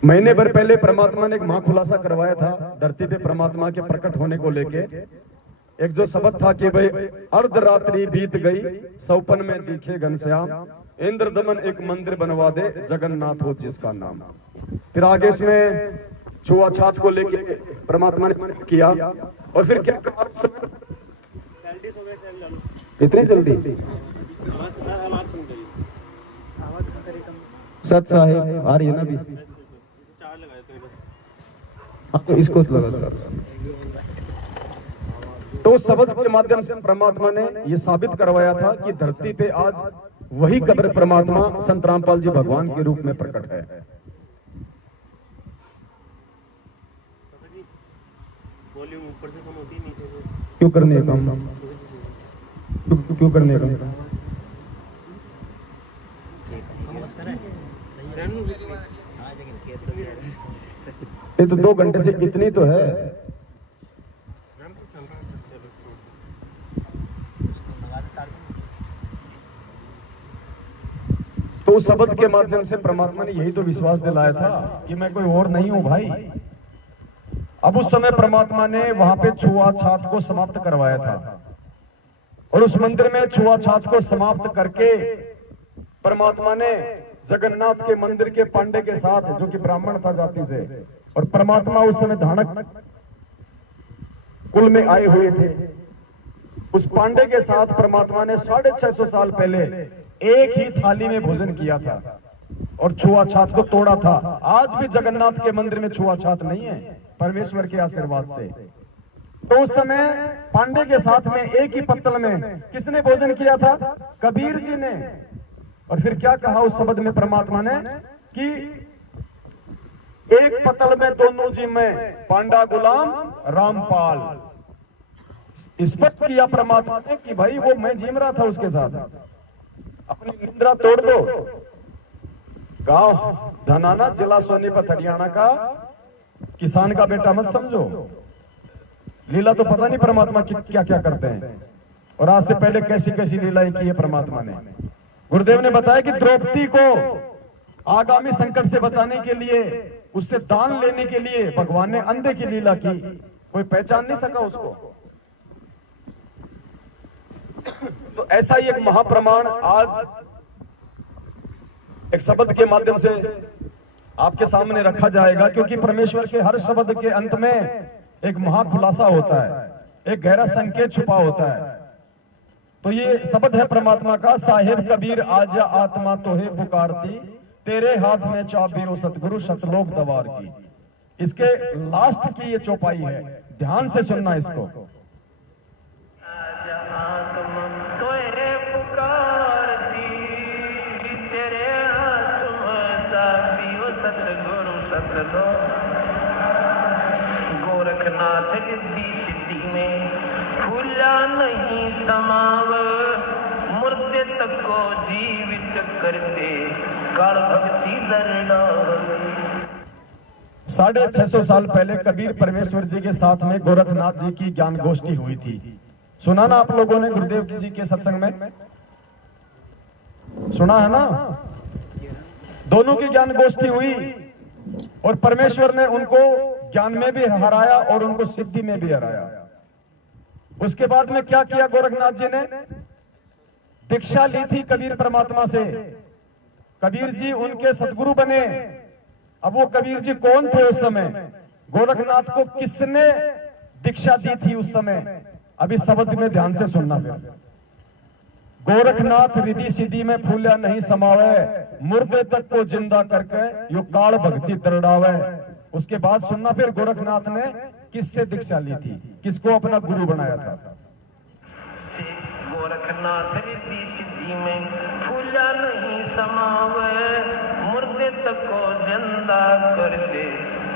महीने भर पहले परमात्मा ने एक महाखुलासा करवाया था धरती पे परमात्मा के प्रकट होने को लेके। एक जो शब्द था कि भाई अर्धरात्रि बीत गई, सौपन में दिखे घनश्याम, इंद्र दमन एक मंदिर बनवा दे, जगन्नाथ हो जिसका नाम। फिर आगे इसमें छुआछात को लेके परमात्मा ने किया, और फिर क्या कहा, इतनी जल्दी सच साहेब आ रही है ना अभी, तो इसको लगा। तो उस शब्द के माध्यम से परमात्मा ने यह साबित करवाया था कि धरती पे आज वही कब्र परमात्मा संत रामपाल जी भगवान के रूप में प्रकट है। वॉल्यूम ऊपर से कम होती है, नीचे से क्यों करने का काम, क्यों करने का ये तो 2 घंटे से कितनी तो है। तो उस शब्द के माध्यम से परमात्मा ने यही तो विश्वास दिलाया था कि मैं कोई और नहीं हूं भाई। अब उस समय परमात्मा ने वहां पे छुआछात को समाप्त करवाया था, और उस मंदिर में छुआछात को समाप्त करके परमात्मा ने जगन्नाथ के मंदिर के पांडे के साथ, जो कि ब्राह्मण था जाति से, और परमात्मा उस समय धानक कुल में आए हुए थे, उस पांडे के साथ परमात्मा ने 650 साल पहले एक ही थाली में भोजन किया था और छुआछात को तोड़ा था। आज भी जगन्नाथ के मंदिर में छुआछात नहीं है, परमेश्वर के आशीर्वाद से। तो उस समय पांडे के साथ में एक ही पत्तल में किसने भोजन किया था? कबीर जी ने। और फिर क्या कहा उस शब्द में परमात्मा ने कि एक पत्तल में दोनों जी में, पांडा गुलाम रामपाल। स्पष्ट किया परमात्मा ने कि भाई वो मैं जिम रहा था उसके साथ, अपनी निंद्रा तोड़ दो। गांव धनाना, जिला सोनीपत, हरियाणा का किसान का बेटा मत समझो। लीला तो पता नहीं परमात्मा की क्या क्या करते हैं, और आज से पहले कैसी कैसी लीलाएं की है परमात्मा ने। गुरुदेव ने बताया कि द्रौपदी को आगामी संकट से बचाने के लिए, उससे दान लेने के लिए भगवान ने अंधे की लीला की, कोई पहचान नहीं सका उसको। तो ऐसा ही एक महाप्रमाण आज एक शब्द के माध्यम से आपके सामने रखा जाएगा, क्योंकि परमेश्वर के हर शब्द के अंत में एक महाखुलासा होता है, एक गहरा संकेत छुपा होता है। तो ये शब्द है परमात्मा का, साहेब कबीर आजा आत्मा तोहे पुकारती, तेरे हाथ में चाबी ओ सतगुरु सतलोक दवार की। इसके लास्ट की ये चौपाई है, ध्यान से सुनना इसको। गोरखनाथ रिद्धि सिद्धि में भूला नहीं समाव, मुर्दे तक को जीवित करते काल भक्ति दरड़ा। 650 साल पहले कबीर परमेश्वर जी के साथ में गोरखनाथ जी की ज्ञान गोष्ठी हुई थी। सुना ना आप लोगों ने गुरुदेव जी के सत्संग में? सुना है ना? दोनों की ज्ञान गोष्ठी हुई और परमेश्वर ने उनको ज्ञान में भी हराया और उनको सिद्धि में भी हराया। उसके बाद में क्या किया गोरखनाथ जी ने? दीक्षा ली थी कबीर परमात्मा से, कबीर जी उनके सतगुरु बने। अब वो कबीर जी कौन थे उस समय? गोरखनाथ को किसने दीक्षा दी थी उस समय? अभी शब्द में ध्यान से सुनना। फिर गोरखनाथ रिद्धि सिद्धि में फूला नहीं समावे, मुर्दे तक को जिंदा करके यो काल भक्ति दरड़ावे। उसके बाद सुनना फिर गोरखनाथ ने किससे दीक्षा ली थी, किसको अपना गुरु बनाया था। गोरखनाथ रिद्धि सिद्धि में फूला नहीं समावे, मुर्दे तक को जिंदा कर दे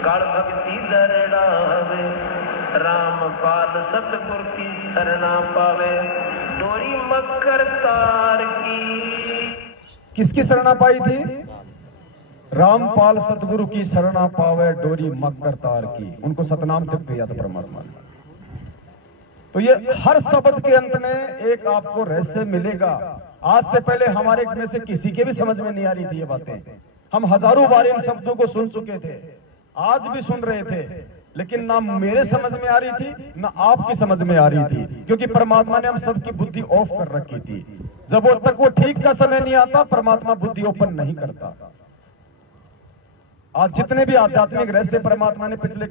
काल भक्ति दरड़ावे। रामपाल सतगुरु की शरणा पावे, डोरी मकर तार की। किसकी शरणा पाई थी? रामपाल सतगुरु की शरणा पावे, डोरी मकर तार की। उनको सतनाम तक दिया था परमात्मा ने। तो ये हर शब्द के अंत में एक आपको रहस्य मिलेगा। आज से पहले हमारे में से किसी के भी समझ में नहीं आ रही थी ये बातें। हम हजारों बार इन शब्दों को सुन चुके थे, आज भी सुन रहे थे, लेकिन ना मेरे समझ में आ रही थी ना आपकी समझ में आ रही थी, क्योंकि परमात्मा ने हम सबकी बुद्धि ऑफ कर रखी थी। जब वो तक वो ठीक का समय नहीं आता, परमात्मा बुद्धि ओपन नहीं करता। आज जितने भी आध्यात्मिक रहस्य परमात्मा ने पिछले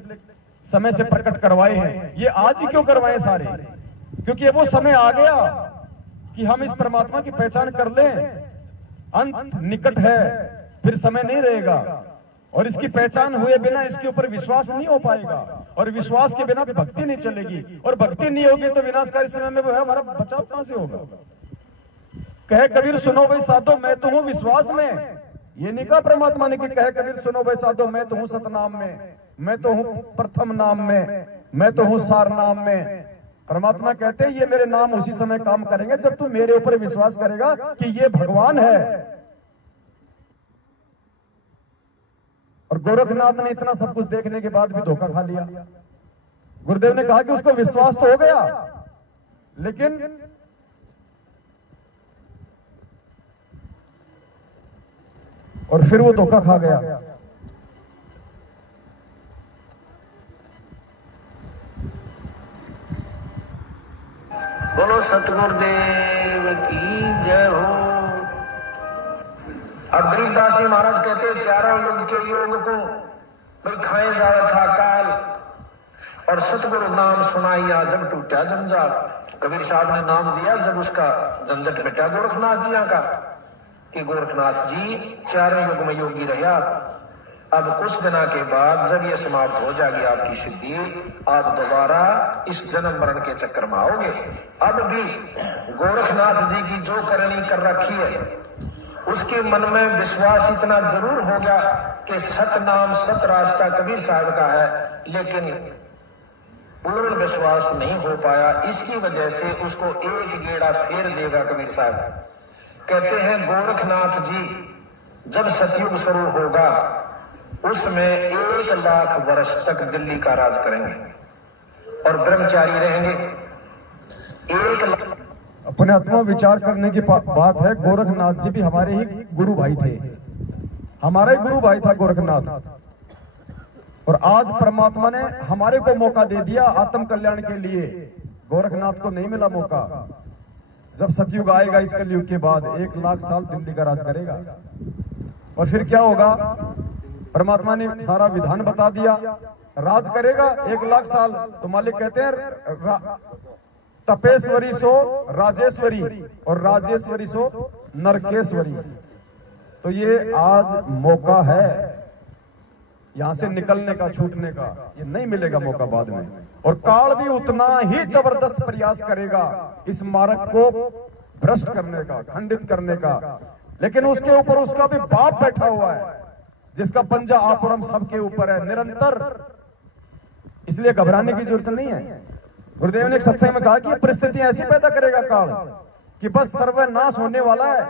समय से प्रकट करवाए हैं, ये आज ही क्यों करवाए सारे? क्योंकि अब वो समय आ गया कि हम इस परमात्मा की पहचान कर लें। अंत निकट है, फिर समय नहीं रहेगा, और इसकी पहचान हुए बिना इसके ऊपर विश्वास नहीं हो पाएगा, और विश्वास के बिना भक्ति नहीं चलेगी, और भक्ति नहीं होगी तो विनाशकारी समय में हमारा बचाव कहां से होगा? कहे कबीर सुनो भाई साधो मैं तो हूं विश्वास में। ये नहीं कहा परमात्मा ने कि कहे कबीर सुनो भाई साधो मैं तो हूं सतनाम में, मैं तो हूं प्रथम नाम में, मैं तो हूं सार नाम में। परमात्मा कहते हैं ये मेरे नाम उसी समय काम करेंगे जब तू मेरे ऊपर विश्वास करेगा कि ये भगवान है। और गोरखनाथ ने इतना सब कुछ देखने के बाद भी धोखा खा लिया। गुरुदेव ने कहा कि उसको विश्वास तो हो गया, लेकिन और फिर वो धोखा खा गया। बोलो सतगुरुदेव की जय हो। और गरीबदास जी महाराज कहते चारों युग के योग को भाई खाए जा रहा था काल, और सतगुरु नाम सुनाइया जब टूटा जंजाल। कबीर साहब ने नाम दिया जब उसका झंझट मिटा गोरखनाथ जी का, कि गोरखनाथ जी चारों युग में योगी रहा। अब कुछ दिनों के बाद जब ये समाप्त हो जाएगी आपकी सिद्धि, आप दोबारा इस जन्म मरण के चक्कर में आओगे। अब भी गोरखनाथ जी की जो करनी कर रखी है, उसके मन में विश्वास इतना जरूर होगा कि सत नाम सत रास्ता कबीर साहब का है, लेकिन पूर्ण विश्वास नहीं हो पाया। इसकी वजह से उसको एक गेड़ा फेर देगा कबीर साहब। कहते हैं गोरखनाथ जी जब सतयुग शुरू होगा उसमें 1 लाख वर्ष तक दिल्ली का राज करेंगे और ब्रह्मचारी रहेंगे। 1 लाख। अपने आत्मा विचार करने की बात है। गोरखनाथ जी भी हमारे ही गुरु भाई थे, हमारा ही गुरु भाई था गोरखनाथ। और आज परमात्मा ने हमारे को मौका दे दिया आत्म कल्याण के लिए। गोरखनाथ को नहीं मिला मौका। जब सतयुग आएगा इस कलयुग के बाद 1 लाख साल दिल्ली का राज करेगा, और फिर क्या होगा? परमात्मा ने सारा विधान बता दिया। राज करेगा 1 लाख साल, तो मालिक कहते हैं तपेश्वरी सो राजेश्वरी और राजेश्वरी सो नरकेश्वरी। तो ये आज मौका है यहां से निकलने का, छूटने का, ये नहीं मिलेगा मौका बाद में। और काल भी उतना ही जबरदस्त प्रयास करेगा इस मार्ग को भ्रष्ट करने का, खंडित करने का, लेकिन उसके ऊपर उसका भी बाप बैठा हुआ है जिसका पंजा आप और हम सबके ऊपर है निरंतर। इसलिए घबराने की जरूरत नहीं है। गुरुदेव ने एक सत्संग में कहा कि ये परिस्थिति ऐसी पैदा करेगा काल कि बस सर्वनाश होने वाला है,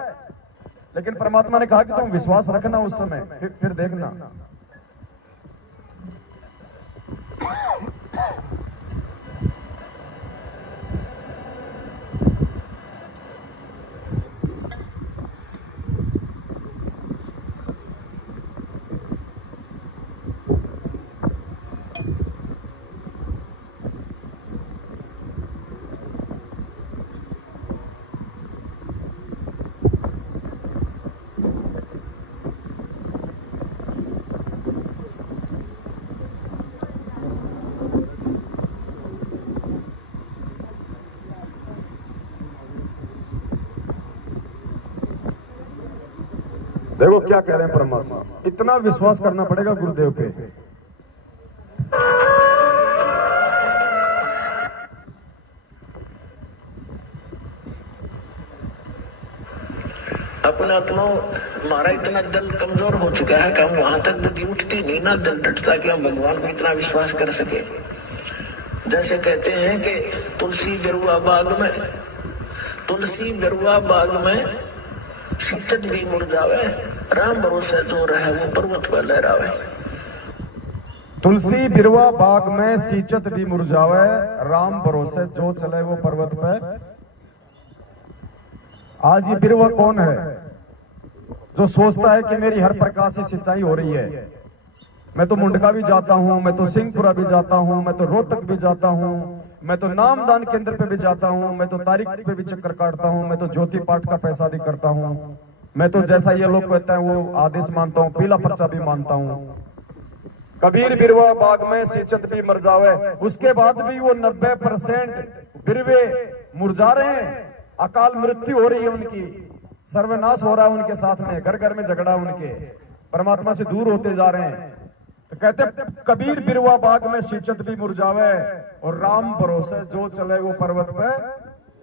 लेकिन परमात्मा ने कहा कि तुम विश्वास रखना उस समय, फिर देखना। देखो क्या कह रहे हैं परमात्मा, इतना विश्वास करना पड़ेगा गुरुदेव पे। अपना आत्माओं हमारा इतना दिल कमजोर हो चुका है कि हम वहां तक बुद्धि उठती नहीं ना, दिल डटता कि हम भगवान को इतना विश्वास कर सके। जैसे कहते हैं कि तुलसी बिरुआ बाग में, तुलसी बिरुआ बाग में सीतत भी मुरझावे, राम भरोसे जो रहे वो पर्वत पर लहरावे। तुलसी बिरवा बाग में सींचत भी मुरझावे, राम भरोसे जो चले वो पर्वत पे। आज ये बिरवा कौन है जो सोचता है कि मेरी हर प्रकार से सिंचाई हो रही है? मैं तो मुंडका भी जाता हूं, मैं तो सिंहपुरा भी जाता हूं, मैं तो रोहतक भी जाता हूं, मैं तो नामदान केंद्र पे भी जाता हूं, मैं तो तारीख पे भी चक्कर काटता हूं, मैं तो ज्योति पाठ का पैसा भी करता हूं, मैं तो जैसा ये लोग कहते हैं वो आदेश मानता हूं, पीला पर्चा भी मानता हूं। कबीर बिरवा बाग में सींचत भी मुरझावे, उसके बाद भी वो 90% बिरवे मुरझा रहे हैं, अकाल मृत्यु हो रही है उनकी, सर्वनाश हो रहा है उनके साथ में, घर घर में झगड़ा उनके, परमात्मा से दूर होते जा रहे हैं। तो कहते कबीर बिरवा बाग में सींचत भी मुरझावे और राम भरोसे जो चले वो पर्वत पे।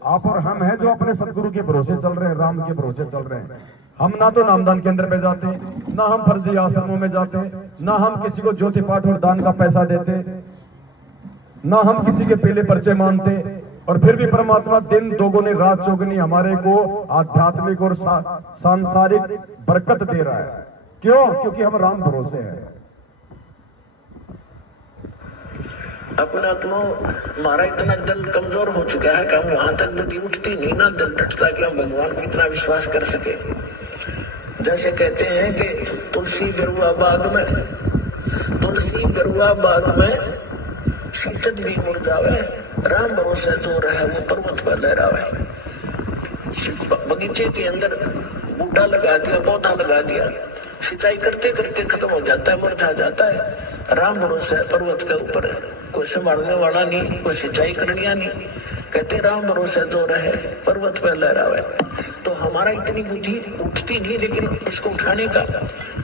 आप और हम हैं जो अपने सदगुरु के भरोसे चल रहे हैं, राम के भरोसे चल रहे हैं। हम ना तो नामदान केंद्र पे जाते, ना हम फर्जी आश्रमों में जाते, ना हम किसी को ज्योति पाठ और दान का पैसा देते, ना हम किसी के पीले पर्चे मानते, और फिर भी परमात्मा दिन दोगुनी रात चौगुनी हमारे को आध्यात्मिक और सांसारिक बरकत दे रहा है। क्यों? क्योंकि हम राम भरोसे हैं। अपना आत्मा हमारा इतना दिल कमजोर हो चुका है कि हम वहां तक बुद्धि उठती नहीं ना, दिल डटता कि हम भगवान को इतना विश्वास कर सके। जैसे कहते हैं कि तुलसी बिरुआ बाग में, तुलसी बिरुआ बाग में सींचत भी मुरझावे, राम भरोसे जो रहे वो पर्वत पर लहरावे। बगीचे के अंदर बूटा लगा दिया, पौधा लगा दिया, सिंचाई करते करते खत्म हो जाता है, मुरझा जाता है। राम भरोसे पर्वत के ऊपर कोई संभालने वाला नहीं, कोई सिंचाई करनिया नहीं, कहते राम भरोसे जो रहे पर्वत पे लहरावे। तो हमारा इतनी बुद्धि उठती नहीं, लेकिन इसको उठाने का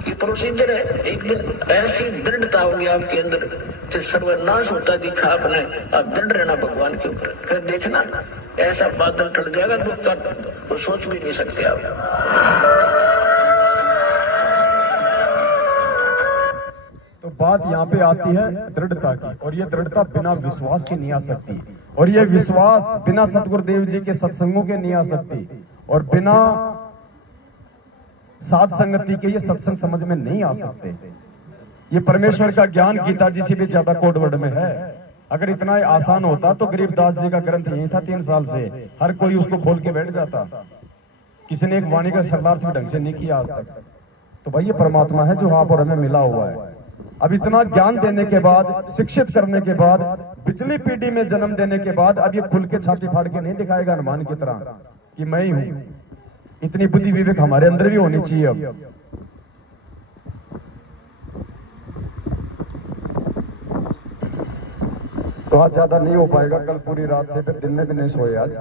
ये प्रोसीजर है। एक दिन ऐसी दृढ़ता होगी आपके अंदर कि सर्वनाश होता दिखा आपने, आप दृढ़ रहना भगवान के ऊपर, फिर देखना ऐसा बादल टल जाएगा दुख का तो सोच भी नहीं सकते आप। तो बात यहाँ पे आती है दृढ़ता की, और ये दृढ़ता बिना विश्वास की नहीं आ सकती, और ये विश्वास बिना सतगुरुदेव जी के सत्संगों के नहीं आ सकती, और बिना साध संगति के ये सत्संग समझ में नहीं आ सकते। ये परमेश्वर का ज्ञान गीता जी से भी ज्यादा कोडवर्ड में है। अगर इतना आसान होता तो गरीबदास जी का ग्रंथ यही था 3 साल से, हर कोई उसको खोल के बैठ जाता। किसी ने एक वाणी का शरणार्थ भी ढंग से नहीं किया आज तक। तो भाई ये परमात्मा है जो आप और हमें मिला हुआ है। अब इतना ज्ञान देने के बाद, शिक्षित करने के बाद, पिछली पीढ़ी में जन्म देने के बाद, अब ये खुल के छाती फाड़ के नहीं दिखाएगा हनुमान की तरह कि मैं ही हूं। इतनी बुद्धि विवेक हमारे अंदर भी होनी चाहिए। अब तो आज ज्यादा नहीं हो पाएगा, कल पूरी रात थे, फिर दिन में भी नहीं सोए, आज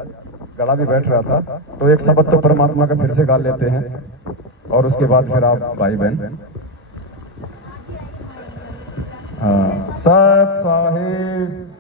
गला भी बैठ रहा था। तो एक शब्द तो परमात्मा का फिर से गा लेते हैं और उसके बाद फिर आप भाई बहन। हाँ, सत साहिब